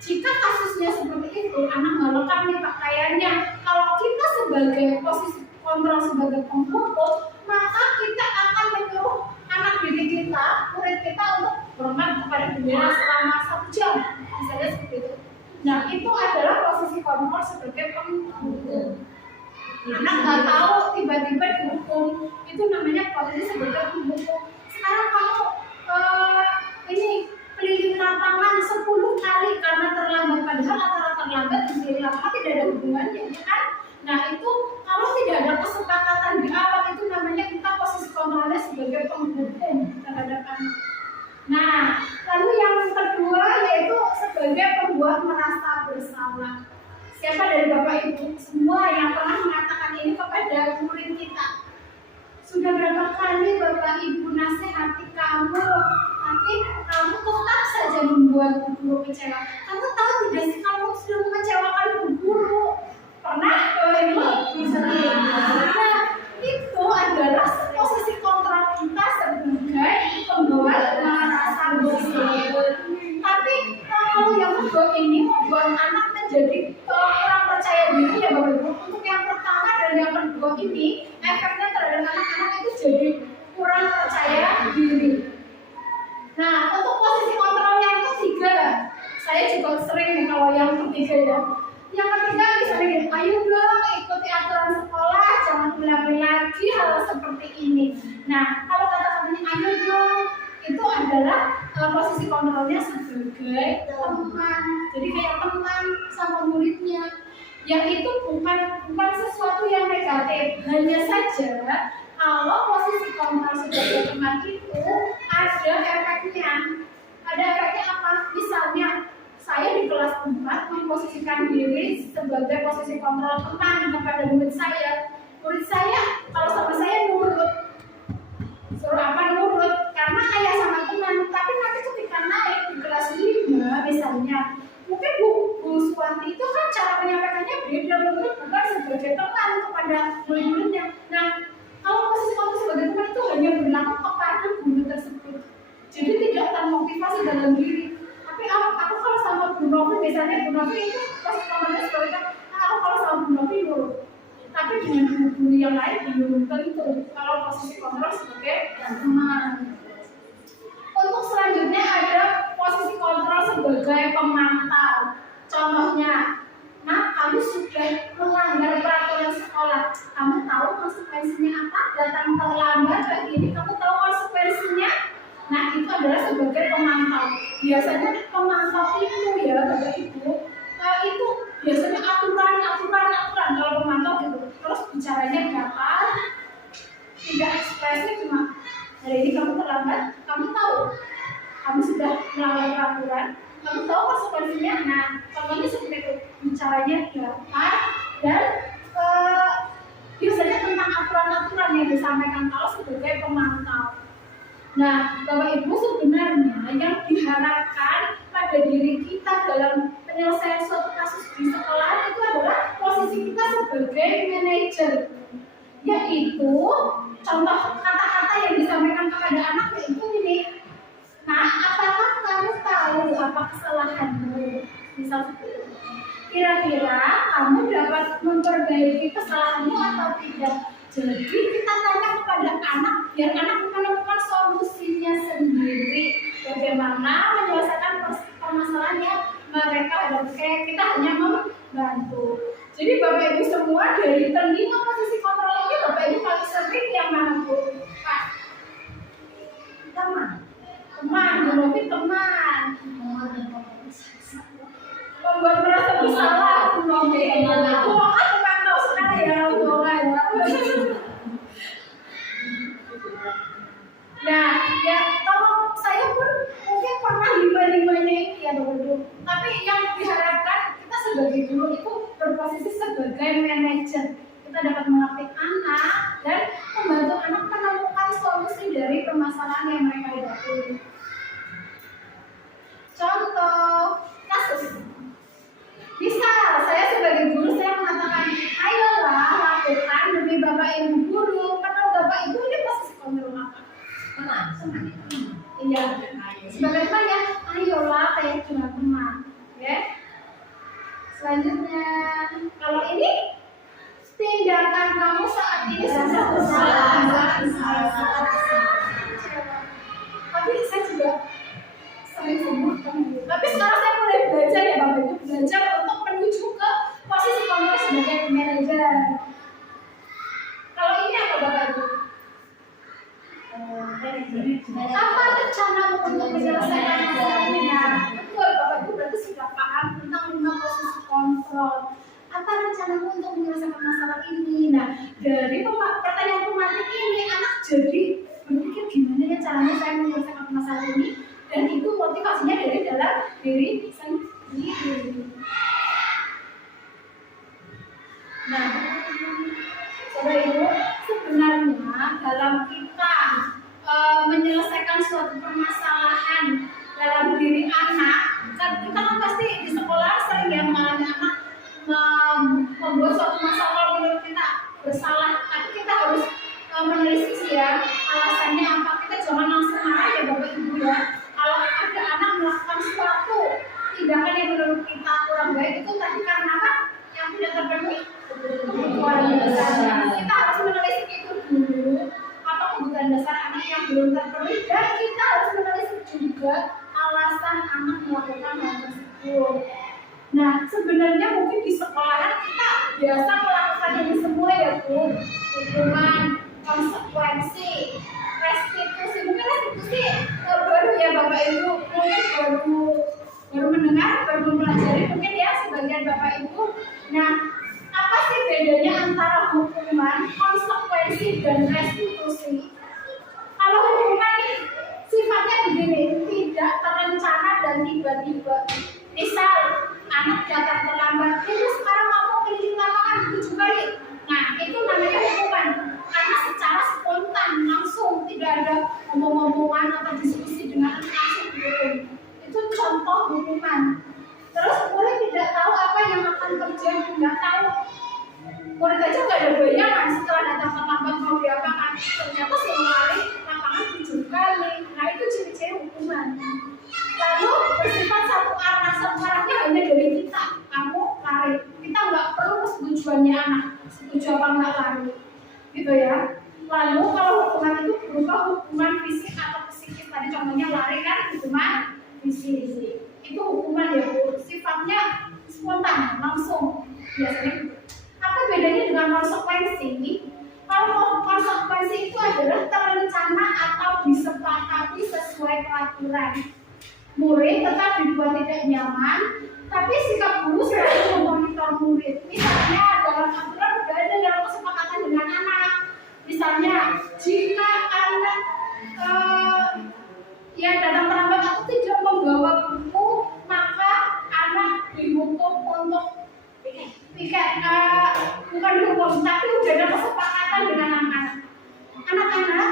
Jika kasusnya seperti itu, anak nggak lengkap nih pakaiannya. Kalau kita sebagai posisi kontrol sebagai penghukum, maka kita akan menyuruh anak didik kita, murid kita untuk hormat kepada bendera selama 1 jam, misalnya seperti itu. Nah, itu adalah posisi kontrol sebagai penghukum. Anak nggak tahu tiba-tiba dihukum, itu namanya posisi sebagai penghukum. Sekarang kamu ini keliling lapangan 10 kali karena terlambat, padahal antara terlambat dan keliling lapangan tidak ada hubungannya, ya kan? Nah itu kalau tidak ada kesepakatan di awal itu namanya kita posisi kontrolnya sebagai penghukum terhadap anak. Nah lalu yang kedua yaitu sebagai pembuat merasa bersalah. Siapa dari Bapak Ibu semua yang pernah mengatakan ini kepada murid kita? Sudah berapa kali Bapak Ibu nasihati kamu, tapi kamu tetap saja membuat guru kecewa. Kamu tahu tidak sih kamu sudah mengecewakan guru? Pernah Bapak Ibu? Nah, itu adalah posisi kontrol kita sebagai pembuat merasa bersalah. Tapi kalau yang kedua ini membuat anak menjadi kurang percaya diri ya Bapak Ibu. Untuk yang pertama dan yang kedua ini efeknya terhadap anak-anak itu jadi kurang percaya diri. Nah untuk posisi kontrol yang ketiga, saya juga sering nih kalau yang ketiga ya. Yang ketiga misalnya gini, ayo dong ikuti aturan sekolah, jangan ulangi lagi hal seperti ini. Nah kalau kata-katanya ayo dong, itu adalah posisi kontrolnya sebagai teman. Jadi kayak teman sama muridnya. Yang itu bukan sesuatu yang negatif. Hanya saja kalau posisi kontrol sebagai teman itu ada efeknya. Ada efeknya apa? Misalnya saya di kelas 4 memposisikan diri sebagai posisi kontrol teman kepada murid saya. Murid saya kalau sama saya nurut. Suruh apa nurut? Karena ayah sama teman. Tapi nanti ketika naik di kelas 5 misalnya, mungkin Bu Suwanti itu kan cara menyampaikannya beda, mungkin bukan sebagai teman kepada murid-muridnya. Nah, kalau posisi kontrol sebagai teman itu hanya berlaku kepada guru tersebut. Jadi tidak termotivasi dalam diri. Tapi aku kalau sama sama Bu Novi, misalnya Bu Novi itu pas kamarnya seperti itu, kalau sama Bu Novi nurut. Tapi dengan guru yang lain belum tentu kalau posisi kontrol sebagai teman. Untuk selanjutnya ada posisi kontrol sebagai pemantau. Contohnya, nah kamu sudah melanggar peraturan sekolah. Kamu tahu konsekuensinya apa? Datang terlambat pagi ini, kamu tahu konsekuensinya? Nah itu adalah sebagai pemantau. Biasanya pemantau itu ya Bapak Ibu, itu biasanya aturan kalau pemantau gitu. Terus bicaranya berapa? Tidak ekspresif, cuma hari ini kamu terlambat, kamu tahu kamu sudah melanggar peraturan, kamu tahu konsekuensinya. Nah contohnya seperti itu, bicaranya berapa dan biasanya tentang aturan-aturan yang disampaikan kalau sebagai pemantau. Nah, Bapak Ibu, sebenarnya yang diharapkan pada diri kita dalam penyelesaian suatu kasus di sekolah itu adalah posisi kita sebagai manajer, yaitu contoh kata-kata yang disampaikan kepada anak yaitu ini. Nah, apakah kamu tahu apa kesalahanmu? Misal seperti itu. Kira-kira kamu dapat memperbaiki kesalahanmu atau tidak? Jadi kita tanya kepada anak biar anak menemukan solusinya sendiri. Bagaimana menyelesaikan permasalahan yang mereka hadapi. Kita hanya membantu. Jadi Bapak Ibu semua dari terlima posisi kontrol ini, Bapak Ibu paling sering yang mana Bu? Pak? Teman, tapi teman. Membuat merasa bersalah, Bu Novi. Aku kan memantau sekali ya, Bu ya. Nah, ya kalau saya pun mungkin pernah lima-limanya ini ya dulu. Tapi yang diharapkan kita sebagai guru itu berposisi sebagai manajer. Kita dapat mengerti anak dan membantu anak menemukan solusi dari permasalahan yang mereka hadapi. Contoh kasus. Misal saya sebagai guru saya mengatakan, ayolah lakukan demi Bapak Ibu guru. Karena Bapak Ibu ini posisi kontrol apa? Teman. Iya. Sebagai teman ya, ayolah kayak cuma teman. Ya. Selanjutnya, kalau ini tindakan kamu saat ini sudah bersalah. Tapi saya juga sering sebut. Tapi sekarang saya mulai belajar ya Bapak Ibu, belajar untuk menuju ke posisi kontrol sebagai manajer. Kalau ini apa Bapak Ibu? Apa rencanamu untuk menyelesaikan masalahnya? Betul Bapak Ibu berarti sudah paham tentang 5 posisi kontrol. Apa rencanamu untuk menyelesaikan masalah ini? Nah, dari pertanyaan pematik ini anak jadi berpikir gimana ya caranya saya menyelesaikan masalah ini, dan itu motivasinya dari dalam diri sendiri. Nah, Bapak Ibu, sebenarnya dalam kita menyelesaikan suatu permasalahan dalam diri anak, kan kita kan pasti di sekolah sering yang mengalami anak membuat suatu masalah menurut kita bersalah, tapi kita harus menelisik ya alasannya apa. Kita jangan langsung marah ya Bapak Ibu ya. Kalau ada anak melakukan suatu tindakan yang menurut kita kurang baik, itu tadi karena apa? Yang tidak terpenuhi kebutuhan dasar. Kita harus menelisik itu dulu, apa kebutuhan dasar anak yang belum terpenuhi, dan kita harus menelisik juga alasan anak melakukan hal tersebut. Nah, sebenarnya mungkin di sekolahan kita biasa melakukan ini semua ya Bu. Hukuman, konsekuensi, restitusi. Mungkin restitusi baru ya Bapak Ibu, mungkin baru mendengar, baru mempelajari mungkin ya sebagian Bapak Ibu. Nah, apa sih bedanya antara hukuman, konsekuensi, dan restitusi? Kalau hukuman ini sifatnya begini, tidak terencana dan tiba-tiba. Misal anak datang terlambat, itu sekarang kamu keliling lapangan 7 kali. Nah, itu namanya hukuman. Karena secara spontan, langsung, tidak ada ngomong-ngomongan atau diskusi dengan anak, langsung dihukum. Itu contoh hukuman. Terus murid tidak tahu apa yang akan terjadi, nggak tahu. Murid aja nggak ada bayangan setelah datang terlambat mau diapakan. tujuannya anak setuju apa enggak lari, gitu ya. Lalu kalau hukuman itu berupa hukuman fisik atau psikis, tadi contohnya lari kan hukuman fisik, itu hukuman ya Bu, sifatnya spontan, langsung biasanya. Apa bedanya dengan konsekuensi? Kalau konsekuensi itu adalah terencana atau disepakati sesuai peraturan. Murid tetap dibuat tidak nyaman, tapi sikap guru selalu memonitor murid. Misalnya dalam aturan sudah ada dalam kesepakatan dengan anak. Misalnya jika anak yang datang terlambat atau tidak membawa buku, maka anak dihukum untuk piket, bukan dihukum, tapi sudah ada kesepakatan dengan anak-anak.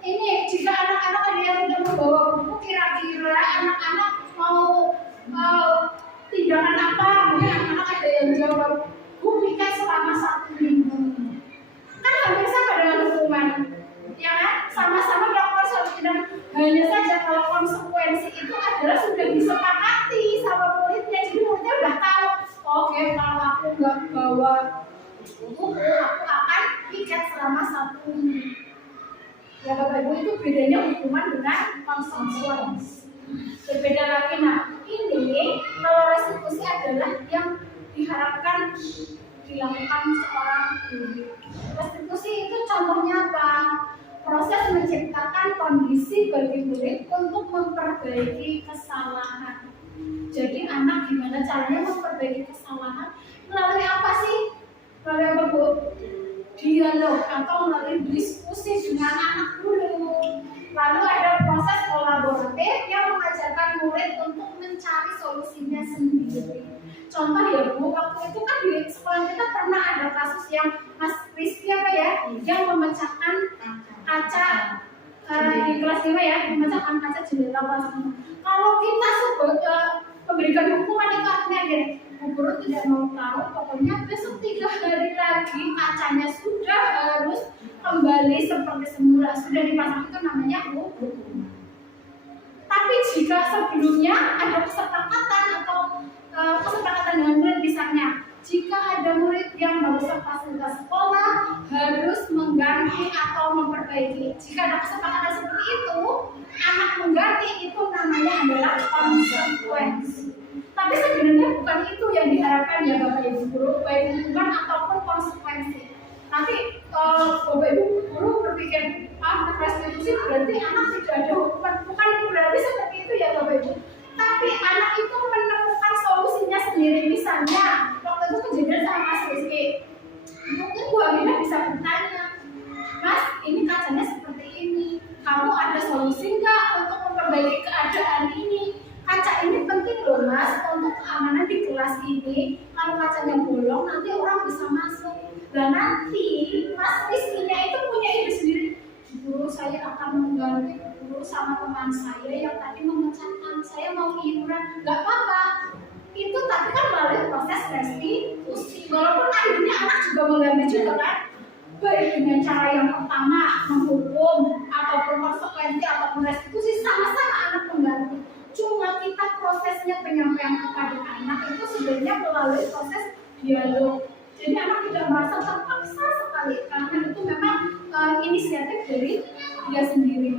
Ini jika anak-anak ada yang tidak membawa buku, kira-kira anak-anak mau tindakan apa? Mungkin anak-anak ada yang jawab piket selama 1 minggu. Kan hampir sama dengan hukuman, ya kan? Sama-sama melakukan suatu tindakan. Hanya saja kalau konsekuensi itu adalah sudah disepakati sama muridnya, jadi muridnya udah tahu, oke, kalau aku nggak bawa buku, aku akan piket selama 1 minggu. Ya Bapak Ibu, itu bedanya hukuman dengan konsekuensi. Berbeda lagi. Nah, ini kalau restitusi adalah yang diharapkan dilakukan seorang guru. Restitusi itu contohnya apa? Proses menciptakan kondisi bagi murid untuk memperbaiki kesalahan. Jadi anak gimana caranya memperbaiki kesalahan? Melalui apa sih? Melalui apa Bu? Dialog atau melalui diskusi dengan anak dulu. Lalu ada proses kolaboratif yang mengajarkan murid untuk mencari solusinya sendiri. Contoh ya Bu, waktu itu kan di sekolah kita pernah ada kasus yang Mas Rizky apa ya, yang memecahkan kaca di kelas 5 ya, memecahkan kaca jendela kelas 5. Kalau kita memberikan hukuman itu artinya gini, guru tidak mau tahu, pokoknya besok 3 hari lagi kacanya sudah harus kembali seperti semula, sudah dipasang, itu namanya hukuman. Tapi jika sebelumnya ada kesepakatan atau kesepakatan dengan murid, misalnya jika ada murid yang merusak fasilitas sekolah harus mengganti atau memperbaiki, jika ada kesepakatan seperti itu, anak mengganti, itu namanya adalah konsekuensi. Tapi sebenarnya bukan itu yang diharapkan ya Bapak Ibu guru, baik hukuman ataupun konsekuensi. Nanti Bapak Ibu guru berpikir, restitusi berarti anak tidak ada hukuman, bukan berarti seperti itu ya Bapak Ibu. Tapi anak itu menemukan solusinya sendiri. Misalnya waktu itu kejadian sama Mas Rizky, mungkin Bu Aminah bisa bertanya, Mas, ini kacanya seperti ini, kamu ada solusi nggak untuk memperbaiki keadaan ini? Kaca ini penting loh Mas, untuk keamanan di kelas ini. Kalau kacanya bolong nanti orang bisa masuk. Dan nanti Mas Rizky-nya itu punya ide sendiri, guru saya akan mengganti guru sama teman saya yang tadi memecahkan, saya mau iuran, nggak apa-apa. Itu tapi kan melalui proses restitusi. Walaupun akhirnya anak juga mengganti juga kan, baik dengan cara yang pertama menghukum ataupun konsekuensi ataupun restitusi, sama-sama anak mengganti. Cuma kita prosesnya penyampaian kepada anak itu sebenarnya melalui proses dialog. Jadi anak tidak merasa terpaksa sekali karena itu memang inisiatif dari dia sendiri.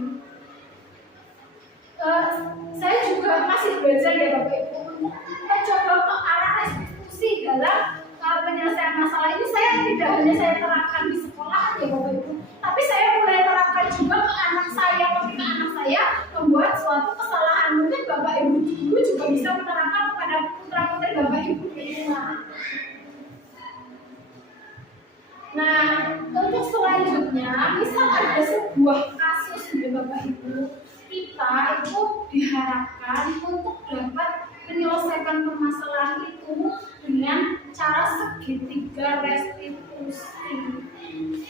Saya juga masih belajar ya Bapak Ibu untuk mencoba ke arah restitusi dalam penyelesaian masalah ini. Saya tidak hanya saya terapkan di sekolah ya Bapak Ibu, tapi saya mulai terapkan juga ke anak saya. Ketika anak saya membuat suatu kesalahan, mungkin Bapak Ibu guru juga bisa menerapkan kepada putra-putri Bapak Ibu di rumah. Nah, untuk selanjutnya, misal ada sebuah kasus di Bapak Ibu, kita itu diharapkan untuk dapat menyelesaikan permasalahan itu dengan cara segitiga restitusi.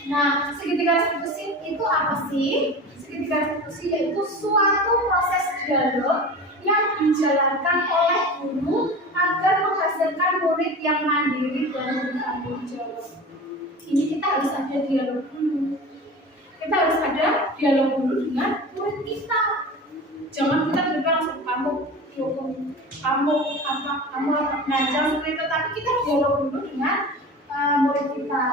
Nah, segitiga restitusi itu apa sih? Segitiga restitusi yaitu suatu proses dialog yang dijalankan oleh guru agar menghasilkan murid yang mandiri dan bertanggung jawab. Ini kita harus ada dialog dulu. Kita harus ada dialog dulu dengan murid kita. Jangan kita berikan langsung kamu dihukum, kamu apa, nah jangan seperti itu. Tapi kita dialog dulu dengan murid kita.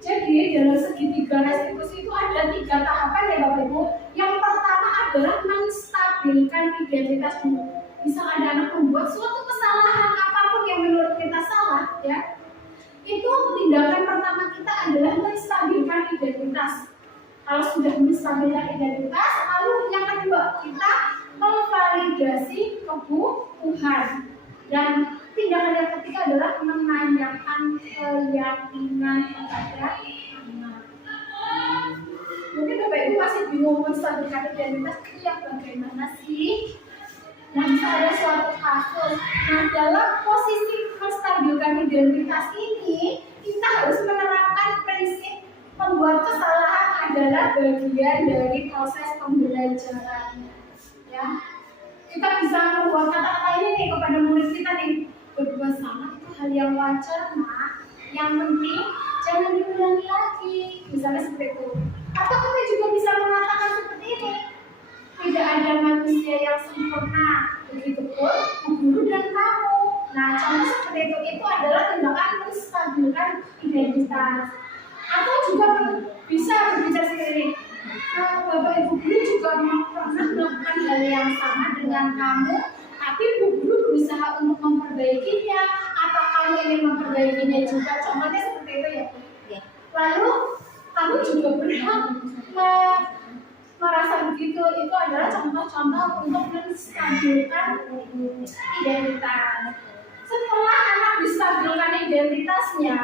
Jadi dalam segitiga restitusi itu ada 3 tahapan ya Bapak Ibu. Yang pertama adalah menstabilkan identitasmu. Misal ada anak membuat suatu kesalahan apapun yang menurut kita salah, ya, itu tindakan pertama kita adalah menstabilkan identitas. Kalau sudah menstabilkan identitas, lalu yang kedua kita memvalidasi kebutuhan. Dan tindakan yang ketiga adalah menanyakan keyakinan kepada anak. Mungkin Bapak Ibu masih bingung menstabilkan identitas itu yang bagaimana sih? Nah, bisa ada suatu kasus. Nah, dalam posisi menstabilkan identitas ini, kita harus menerapkan prinsip membuat kesalahan adalah bagian dari proses pembelajaran. Ya, kita bisa membuat kata-kata ini nih kepada murid kita nih, berbuat salah itu hal yang wajar, Mak. Yang penting jangan diulangi lagi, misalnya seperti itu. Atau kita juga bisa mengatakan seperti ini. Tidak ada manusia yang sempurna, begitupun guru dan kamu. Nah, contoh seperti itu adalah tindakan menstabilkan identitas. Atau juga bisa berbicara seperti ini. Bapak Ibu guru juga pernah melakukan hal yang sama dengan kamu, tapi Bu Guru berusaha untuk memperbaikinya. Apa kamu ingin memperbaikinya juga? Contohnya seperti itu ya. Lalu kamu juga berhak merasa begitu. Itu adalah contoh-contoh untuk menstabilkan identitas. Setelah anak distabilkan identitasnya,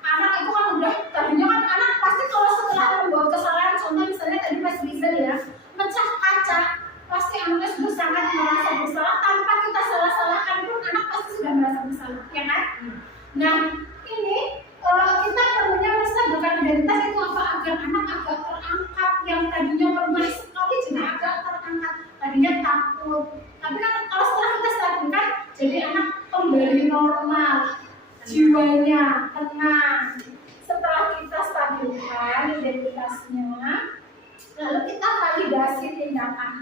anak itu kan udah, tadinya kan anak pasti kalau setelah membuat kesalahan, contoh misalnya tadi Mas Rizal ya, mecah kaca, pasti anaknya sudah sangat merasa bersalah. Tanpa kita salah-salahkan pun anak pasti sudah merasa bersalah, ya kan? Nah, ini kita perlunya menstabilkan identitas itu apa? Agar anak agak terangkat, yang tadinya lemah sekali jadi agak terangkat, tadinya takut. Tapi kan kalau setelah kita stabilkan, jadi anak kembali normal, jiwanya tenang. Setelah kita stabilkan identitasnya, lalu kita validasi tindakan.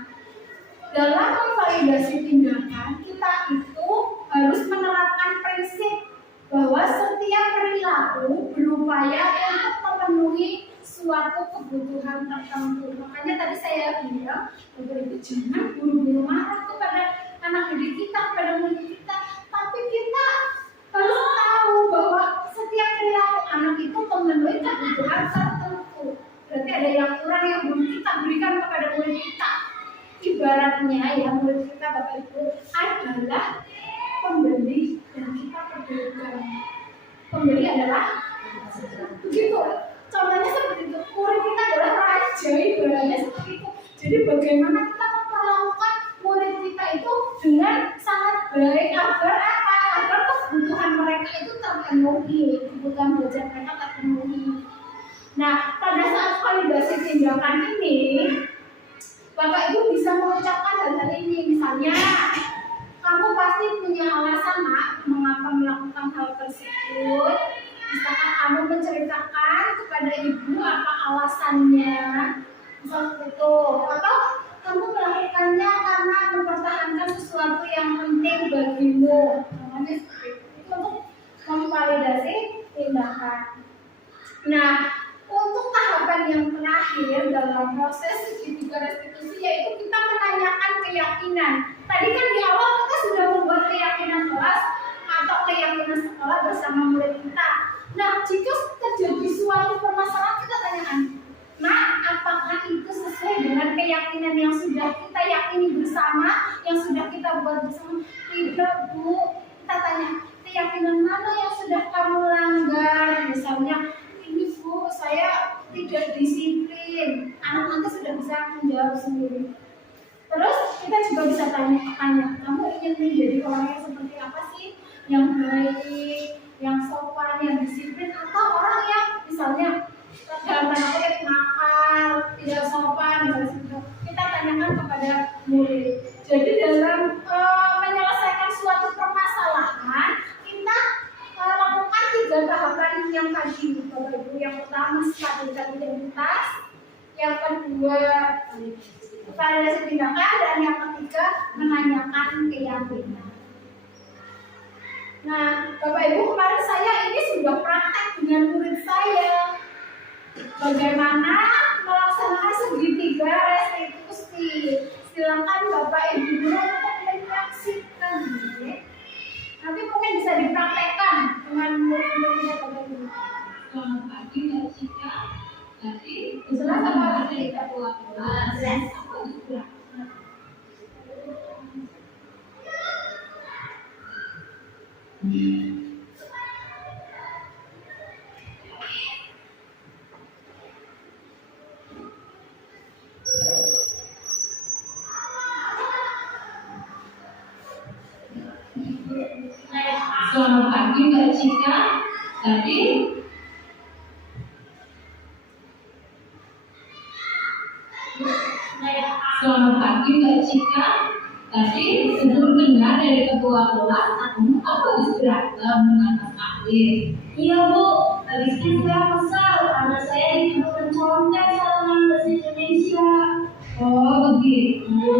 Dalam memvalidasi tindakan, kita itu harus menerapkan prinsip bahwa setiap perilaku berupaya untuk memenuhi suatu kebutuhan tertentu. Makanya tadi saya bilang, Bapak Ibu jangan buru-buru marah kepada anak didik kita, kepada murid kita, tapi kita harus tahu bahwa setiap perilaku anak itu memenuhi kebutuhan tertentu. Berarti ada yang kurang yang belum kita berikan kepada murid kita. Ibaratnya ya, murid kita Bapak Ibu adalah pembeli dan kita pedagang. Pembeli adalah begitu. Contohnya seperti itu. Murid kita adalah raja, ibaratnya seperti itu. Jadi bagaimana kita memperlakukan murid kita itu dengan sangat baik agar apa? Agar kebutuhan mereka itu terpenuhi, kebutuhan belajar mereka terpenuhi. Nah, pada saat validasi tindakan ini, Bapak Ibu bisa mengucapkan hal-hal ini. Misalnya, kamu pasti punya alasan, Nak, mengapa melakukan hal tersebut. Misalkan kamu menceritakan kepada ibu apa alasannya, misalnya itu. Atau kamu melakukannya karena mempertahankan sesuatu yang penting bagimu. Namanya seperti itu untuk memvalidasi tindakan. Nah, untuk tahapan yang terakhir dalam proses segitiga restitusi yaitu kita menanyakan keyakinan. Tadi kan di awal kita sudah membuat keyakinan kelas atau keyakinan sekolah bersama murid kita. Nah, jika terjadi suatu permasalahan kita tanyakan, nah, apakah itu sesuai dengan keyakinan yang sudah kita yakini bersama, yang sudah kita buat bersama? Tidak, Bu. Kita tanya, keyakinan mana yang sudah kamu langgar? Misalnya, ini Bu, saya tidak disiplin. Anak nanti sudah bisa menjawab sendiri. Terus kita juga bisa tanya, kamu ingin menjadi orang yang seperti apa sih? Yang baik, yang sopan, yang disiplin, atau orang yang misalnya dalam tanda kutip nakal, tidak sopan, misalnya seperti itu. Kita tanyakan kepada murid. Jadi dalam menyelesaikan suatu permasalahan, kita lakukan 3 tahapan yang tadi, Bapak Ibu. Yang pertama stabilkan identitas, yang kedua validasi tindakan, dan yang ketiga menanyakan keyakinan. Nah, Bapak Ibu, kemarin saya ini sudah praktek dengan murid saya bagaimana melaksanakan segitiga restitusi. Silakan Bapak Ibu guru untuk menyaksikan. Nanti mungkin bisa dipraktekkan dengan murid-muridnya Bapak Ibu. Selamat pagi Mbak Cika. Tadi Jelas apa dari ketua kelas. Selamat pagi Mbak Cika. Tadi Selamat pagi Mbak Cika. Tadi sebelum dengar dari ketua kelas, kamu habis berantem dengan Mas Alif. Iya Bu, habisnya saya kesal karena saya dituduh mencontek sama bahasa Indonesia. Oh begitu.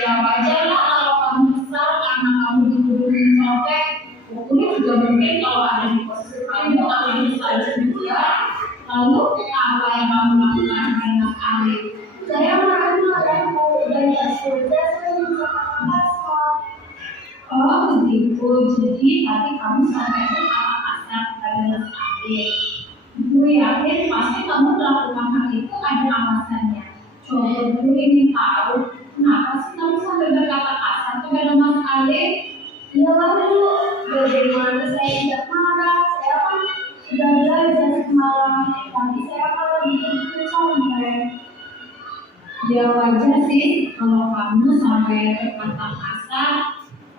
Ya wajar lah kalau kamu kesal karena kamu dituduh mencontek. Pokoknya juga mungkin kalau ada di posisi kamu akan saja juga. Lalu apa yang kamu lakukan dengan Mas Alif? Saya marah-marah mau banyak sudah saya kasar. Oh begitu. Jadi tadi kamu sampai ke arah kasar kepada Mas Alif. Gue yakin pasti kamu melakukan hal itu ada alasannya. Coba dulu ingin tahu kenapa sih kamu sampai berkata kasar kepada Mas Alif? Ya lalu bagaimana saya tidak marah? Saya kan sudah belajar semalam, tapi saya malah dituduh contek. Ya wajar sih kalau kamu sampai berkata kasar,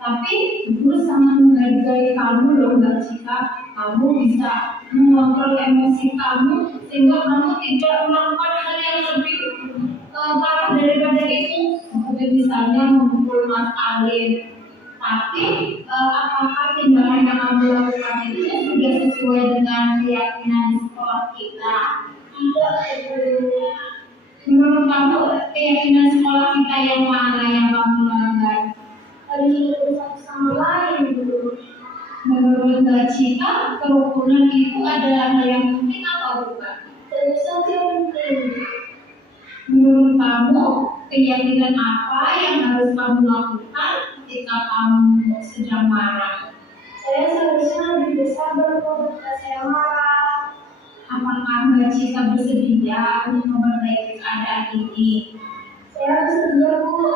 tapi Ibu sangat menghargai kamu loh Mbak Cika. Kamu bisa mengontrol emosi kamu sehingga kamu tidak melakukan hal yang lebih parah daripada itu, seperti misalnya memukul Mas Alif. Tapi apakah tindakan yang kamu lakukan itu sudah sesuai dengan keyakinan di sekolah kita? Tidak perlu. Menurut kamu keyakinan sekolah kita yang mana yang kamu langgar? Harus satu sama lain dulu. Menurut Mbak Cika, kerukunan itu adalah hal yang penting apa bukan? Tentu saja penting. Menurut kamu, keyakinan apa yang harus kamu lakukan ketika kamu sedang marah? Saya seharusnya lebih bersabar ketika saya marah. Apakah Mbak Cika bersedia untuk memperbaiki keadaan ini? Saya bersedia Bu.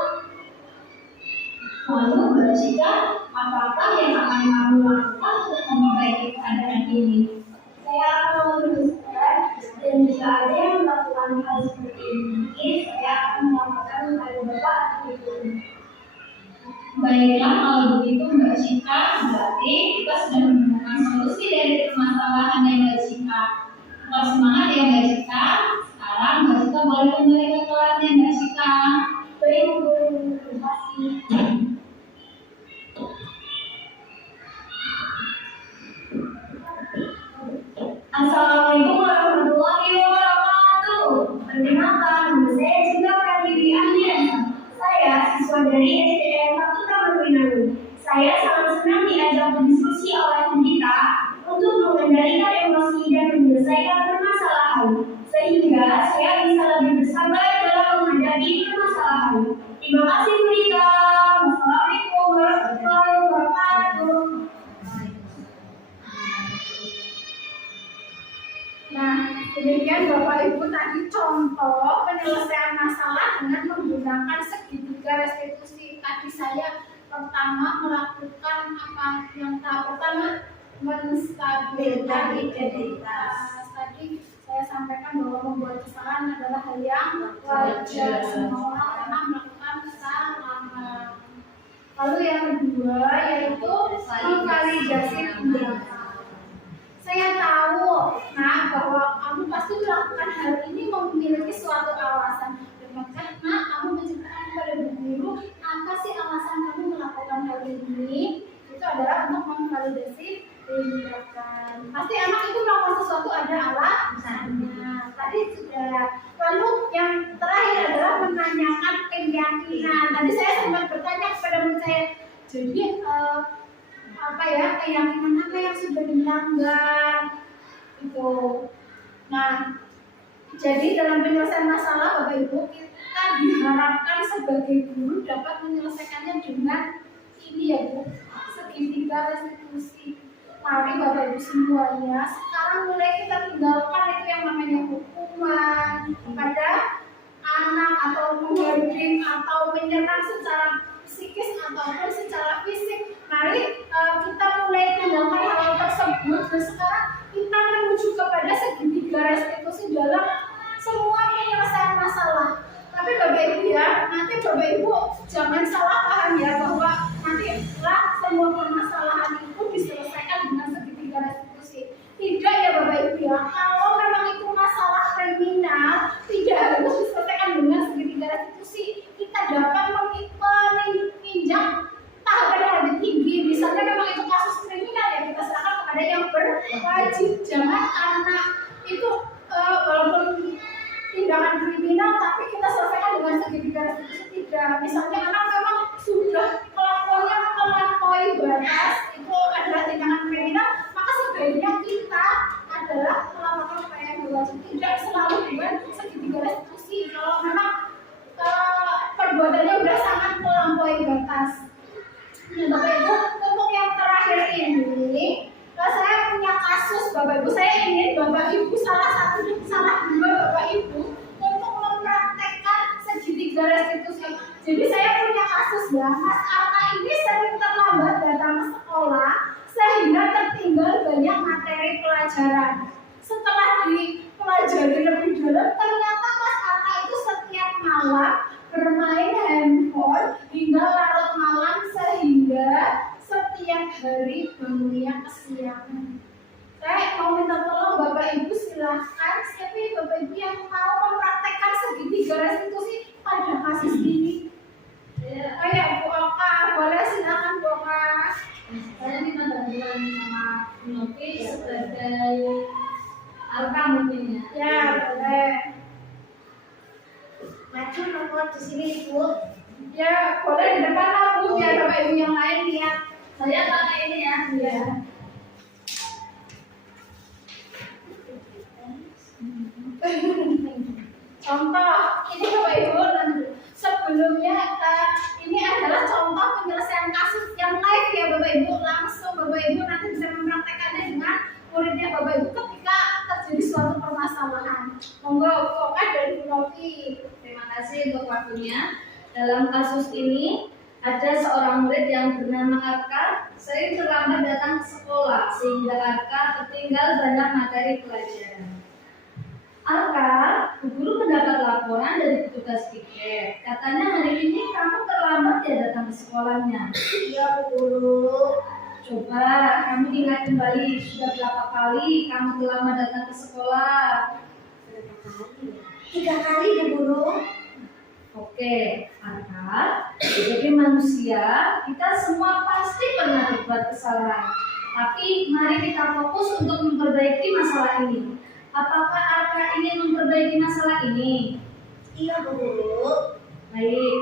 Lalu Mbak Cika, apakah yang akan kamu lakukan untuk memperbaiki keadaan ini? Saya akan meneruskan dan jika ada yang melakukan hal seperti ini, saya akan melaporkan kepada Bapak itu. Baiklah, kalau begitu Mbak Cika, berarti kita sudah menemukan solusi dari permasalahan yang Mbak Cika. Tetap semangat ya Mbak Cika. Sekarang Mbak Cika boleh kembali ke kelasnya Mbak Cika. Baik Bu, terima kasih. Assalamualaikum warahmatullahi wabarakatuh. Perkenalkan, nama saya Cinta Pratiwi Andriana. Saya siswa dari SDN 1 Taman Winangun. Saya sangat senang diajak berdiskusi oleh kita untuk mengendalikan emosi dan menyelesaikan permasalahan, sehingga saya bisa lebih bersabar dalam menghadapi permasalahan. Terima kasih Bu Rita. Wassalamualaikum warahmatullahi wabarakatuh. Nah, demikian Bapak Ibu tadi contoh penyelesaian masalah dengan menggunakan segitiga restitusi. Tadi saya pertama melakukan apa? Yang tahap pertama menstabilkan identitas. Tadi saya sampaikan bahwa membuat kesalahan adalah hal yang wajar. Semua orang pernah melakukan kesalahan. Lalu yang kedua yaitu memvalidasi tindakan. Saya tahu, bahwa kamu pasti melakukan hal ini memiliki suatu alasan. Maka kamu menceritakan kepada bu guru apa sih alasan kamu melakukan hal ini? Itu adalah untuk memvalidasi tindakan. Pasti anak itu melakukan sesuatu ada alasannya. Tadi sudah. Lalu yang terakhir adalah menanyakan keyakinan. Tadi saya sempat bertanya kepada murid saya. Jadi keyakinan apa yang sudah dilanggar itu. Nah, jadi dalam penyelesaian masalah Bapak Ibu, kita diharapkan sebagai guru dapat menyelesaikannya dengan ini ya Bu, segitiga restitusi. Mari Bapak Ibu semuanya, sekarang mulai kita tinggalkan itu yang namanya hukuman kepada anak atau mengherding atau menyerang secara psikis ataupun secara fisik. Mari kita mulai tinggalkan hal tersebut dan sekarang kita menuju kepada segitiga restitusi dalam semua penyelesaian masalah. Tapi Bapak Ibu ya, nanti Bapak Ibu jangan salah paham ya bahwa nanti semua permasalahan itu diselesaikan dengan segitiga restitusi. Tidak ya Bapak Ibu ya, kalau memang itu masalah kriminal tidak harus diselesaikan dengan segitiga restitusi. Kita dapat meninjak tahapan yang lebih tinggi. Misalnya memang itu kasus kriminal ya, kita serahkan kepada yang berwajib. Jangan karena itu walaupun tindakan kriminal tapi kita selesaikan dengan segitiga restitusi, tidak. Misalnya anak memang sudah kelakuannya melampaui batas, itu adalah tindakan kriminal, maka sebaiknya kita adalah melaporkan kepada yang berwajib, tidak selalu dengan segitiga restitusi. Kalau memang perbuatannya sudah sangat melampaui batas. Nah, Bapak Ibu, untuk yang terakhir ini, saya punya kasus Bapak Ibu. Saya ingin Bapak Ibu salah dua Bapak Ibu untuk mempraktekkan segitiga restitusi. Jadi saya punya kasus ya, Mas Arka ini sering terlambat datang ke sekolah sehingga tertinggal banyak materi pelajaran. Setelah dipelajari lebih dalam, ternyata Mas Arka itu setiap malam bermain handphone hingga larut malam sehingga setiap hari bangunnya kesiangan. Saya mau minta tolong Bapak Ibu, silahkan siapa Bapak Ibu yang mau mempraktekkan segitiga restitusi pada kasus ini. Ayo Bu Oka, boleh silakan Bu Oka. Saya minta bantuan sama Novi sebagai Arka mungkin ya. Ya boleh. Maju nomor di sini Ibu. Ya boleh di depan lah Bu, biar Bapak Ibu yang lain lihat. Saya pakai ini ya. Ya. Contoh, ini Bapak Ibu, sebelumnya ini adalah contoh penyelesaian kasus yang live ya Bapak Ibu. Langsung Bapak Ibu nanti bisa mempraktekannya dengan muridnya Bapak Ibu ketika terjadi suatu permasalahan. Monggo Oka dan Bu Novi. Terima kasih untuk waktunya. Dalam kasus ini ada seorang murid yang bernama Arka sering terlambat datang ke sekolah sehingga Arka tertinggal banyak materi pelajaran. Arka, Bu Guru mendapat laporan dari petugas piket. Katanya hari ini kamu terlambat ya datang ke sekolahnya. Iya Bu Guru. Coba kamu ingat kembali sudah berapa kali kamu terlambat datang ke sekolah? Berapa kali? 3 kali Bu Guru. Oke, Arka, sebagai manusia kita semua pasti pernah berbuat kesalahan. Tapi mari kita fokus untuk memperbaiki masalah ini. Apakah Arka ingin memperbaiki masalah ini? Iya Bu Guru. Baik,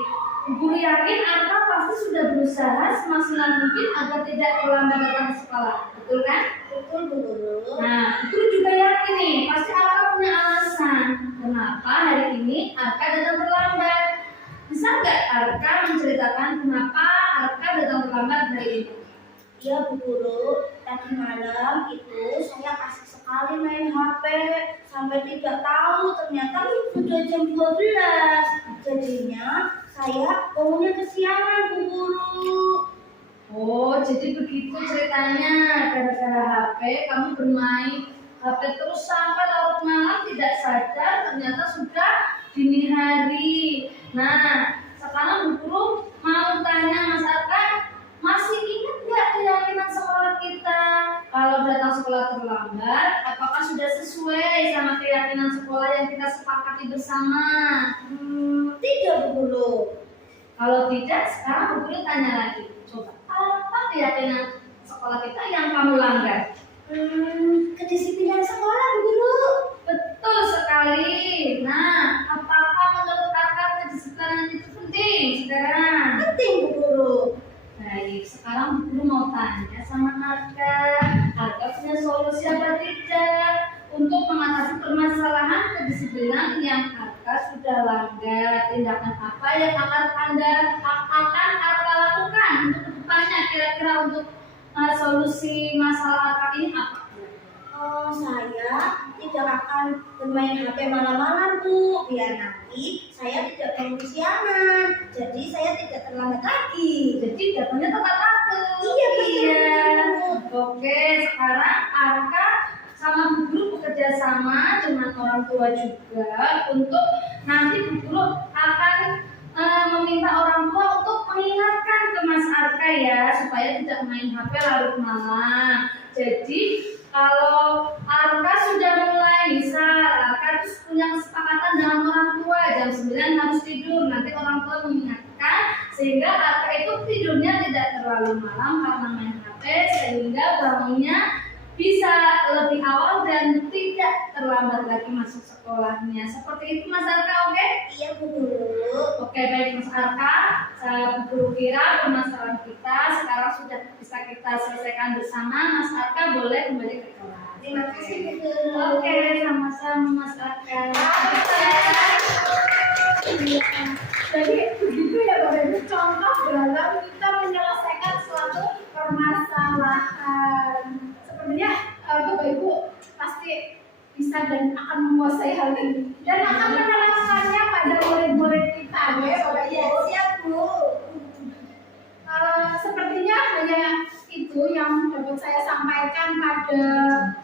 Bu Guru yakin Arka pasti sudah berusaha semaksimal mungkin agar tidak terlambat datang ke sekolah. Betul kan? Betul Bu Guru. Nah, Bu Guru juga yakin nih, pasti Arka punya alasan kenapa hari ini Arka datang terlambat. Bisa nggak Arka menceritakan kenapa Arka datang terlambat hari ini? Iya Bu Guru, tadi malam itu saya asik sekali main HP sampai tidak tahu ternyata sudah jam 12. Jadinya saya bangunnya kesiangan Bu Guru. Oh, jadi begitu ceritanya. Gara-gara HP kamu bermain HP terus sampai larut malam tidak sadar ternyata sudah dini hari. Nah, sekarang Bu Guru mau tanya Mas Arka, masih ingat nggak keyakinan sekolah kita? Kalau datang sekolah terlambat, apakah sudah sesuai sama keyakinan sekolah yang kita sepakati bersama? Tidak Bu Guru. Kalau tidak, sekarang Bu Guru tanya lagi. Coba, apa keyakinan sekolah kita yang kamu langgar? Kedisiplinan sekolah Bu Guru. Betul sekali. Nah, apakah menurut kakak kedisiplinan itu penting sekarang? Penting Bu Guru. Baik, sekarang Bu Guru mau tanya sama kedisiplinan yang Arka sudah langgar. Tindakan apa yang akan Arka lakukan untuk kedepannya? Kira-kira untuk solusi masalah Arka ini apa? Saya tidak akan bermain HP malam-malam, Bu, biar nanti saya tidak perlu kesiangan. Jadi saya tidak terlambat lagi. Jadi datangnya tepat waktu. Iya, betul. Oke, sekarang Arka sama Bu Guru bekerja sama dengan orang tua juga untuk nanti Bu Guru akan meminta orang tua untuk mengingatkan ke Mas Arka ya supaya tidak main HP larut malam. Jadi kalau Arka sudah mulai bisa, Arka terus punya kesepakatan dengan orang tua jam 9 harus tidur. Nanti orang tua mengingatkan sehingga Arka itu tidurnya tidak terlalu malam karena main HP, sehingga bangunnya bisa lebih awal dan tidak terlambat lagi masuk sekolahnya. Seperti itu Mas Arka, oke? Iya, Bu Guru. Oke, baik Mas Arka. Saya Bu Guru kira permasalahan kita sekarang sudah bisa kita selesaikan bersama. Mas Arka boleh kembali ke kelas. Terima kasih, Bu Guru. Oke, sama-sama Mas Arka. Jadi begitu ya Bapak Ibu, contoh dalam kita menyelesaikan suatu permasalahan. Sepertinya Bapak Ibu pasti bisa dan akan menguasai hal ini dan akan menerapkannya pada murid-murid kita, ya Bapak Ibu. Iya, siap, Bu. Sepertinya hanya itu yang dapat saya sampaikan pada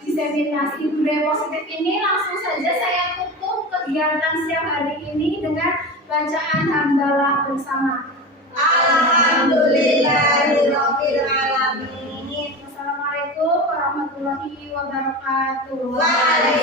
diseminasi budaya positif ini. Langsung saja saya tutup kegiatan siang hari ini dengan bacaan hamdalah bersama. Alhamdulillahirabbil alamin. Wassalamualaikum warahmatullahi wabarakatuh. Waalaikumsalam.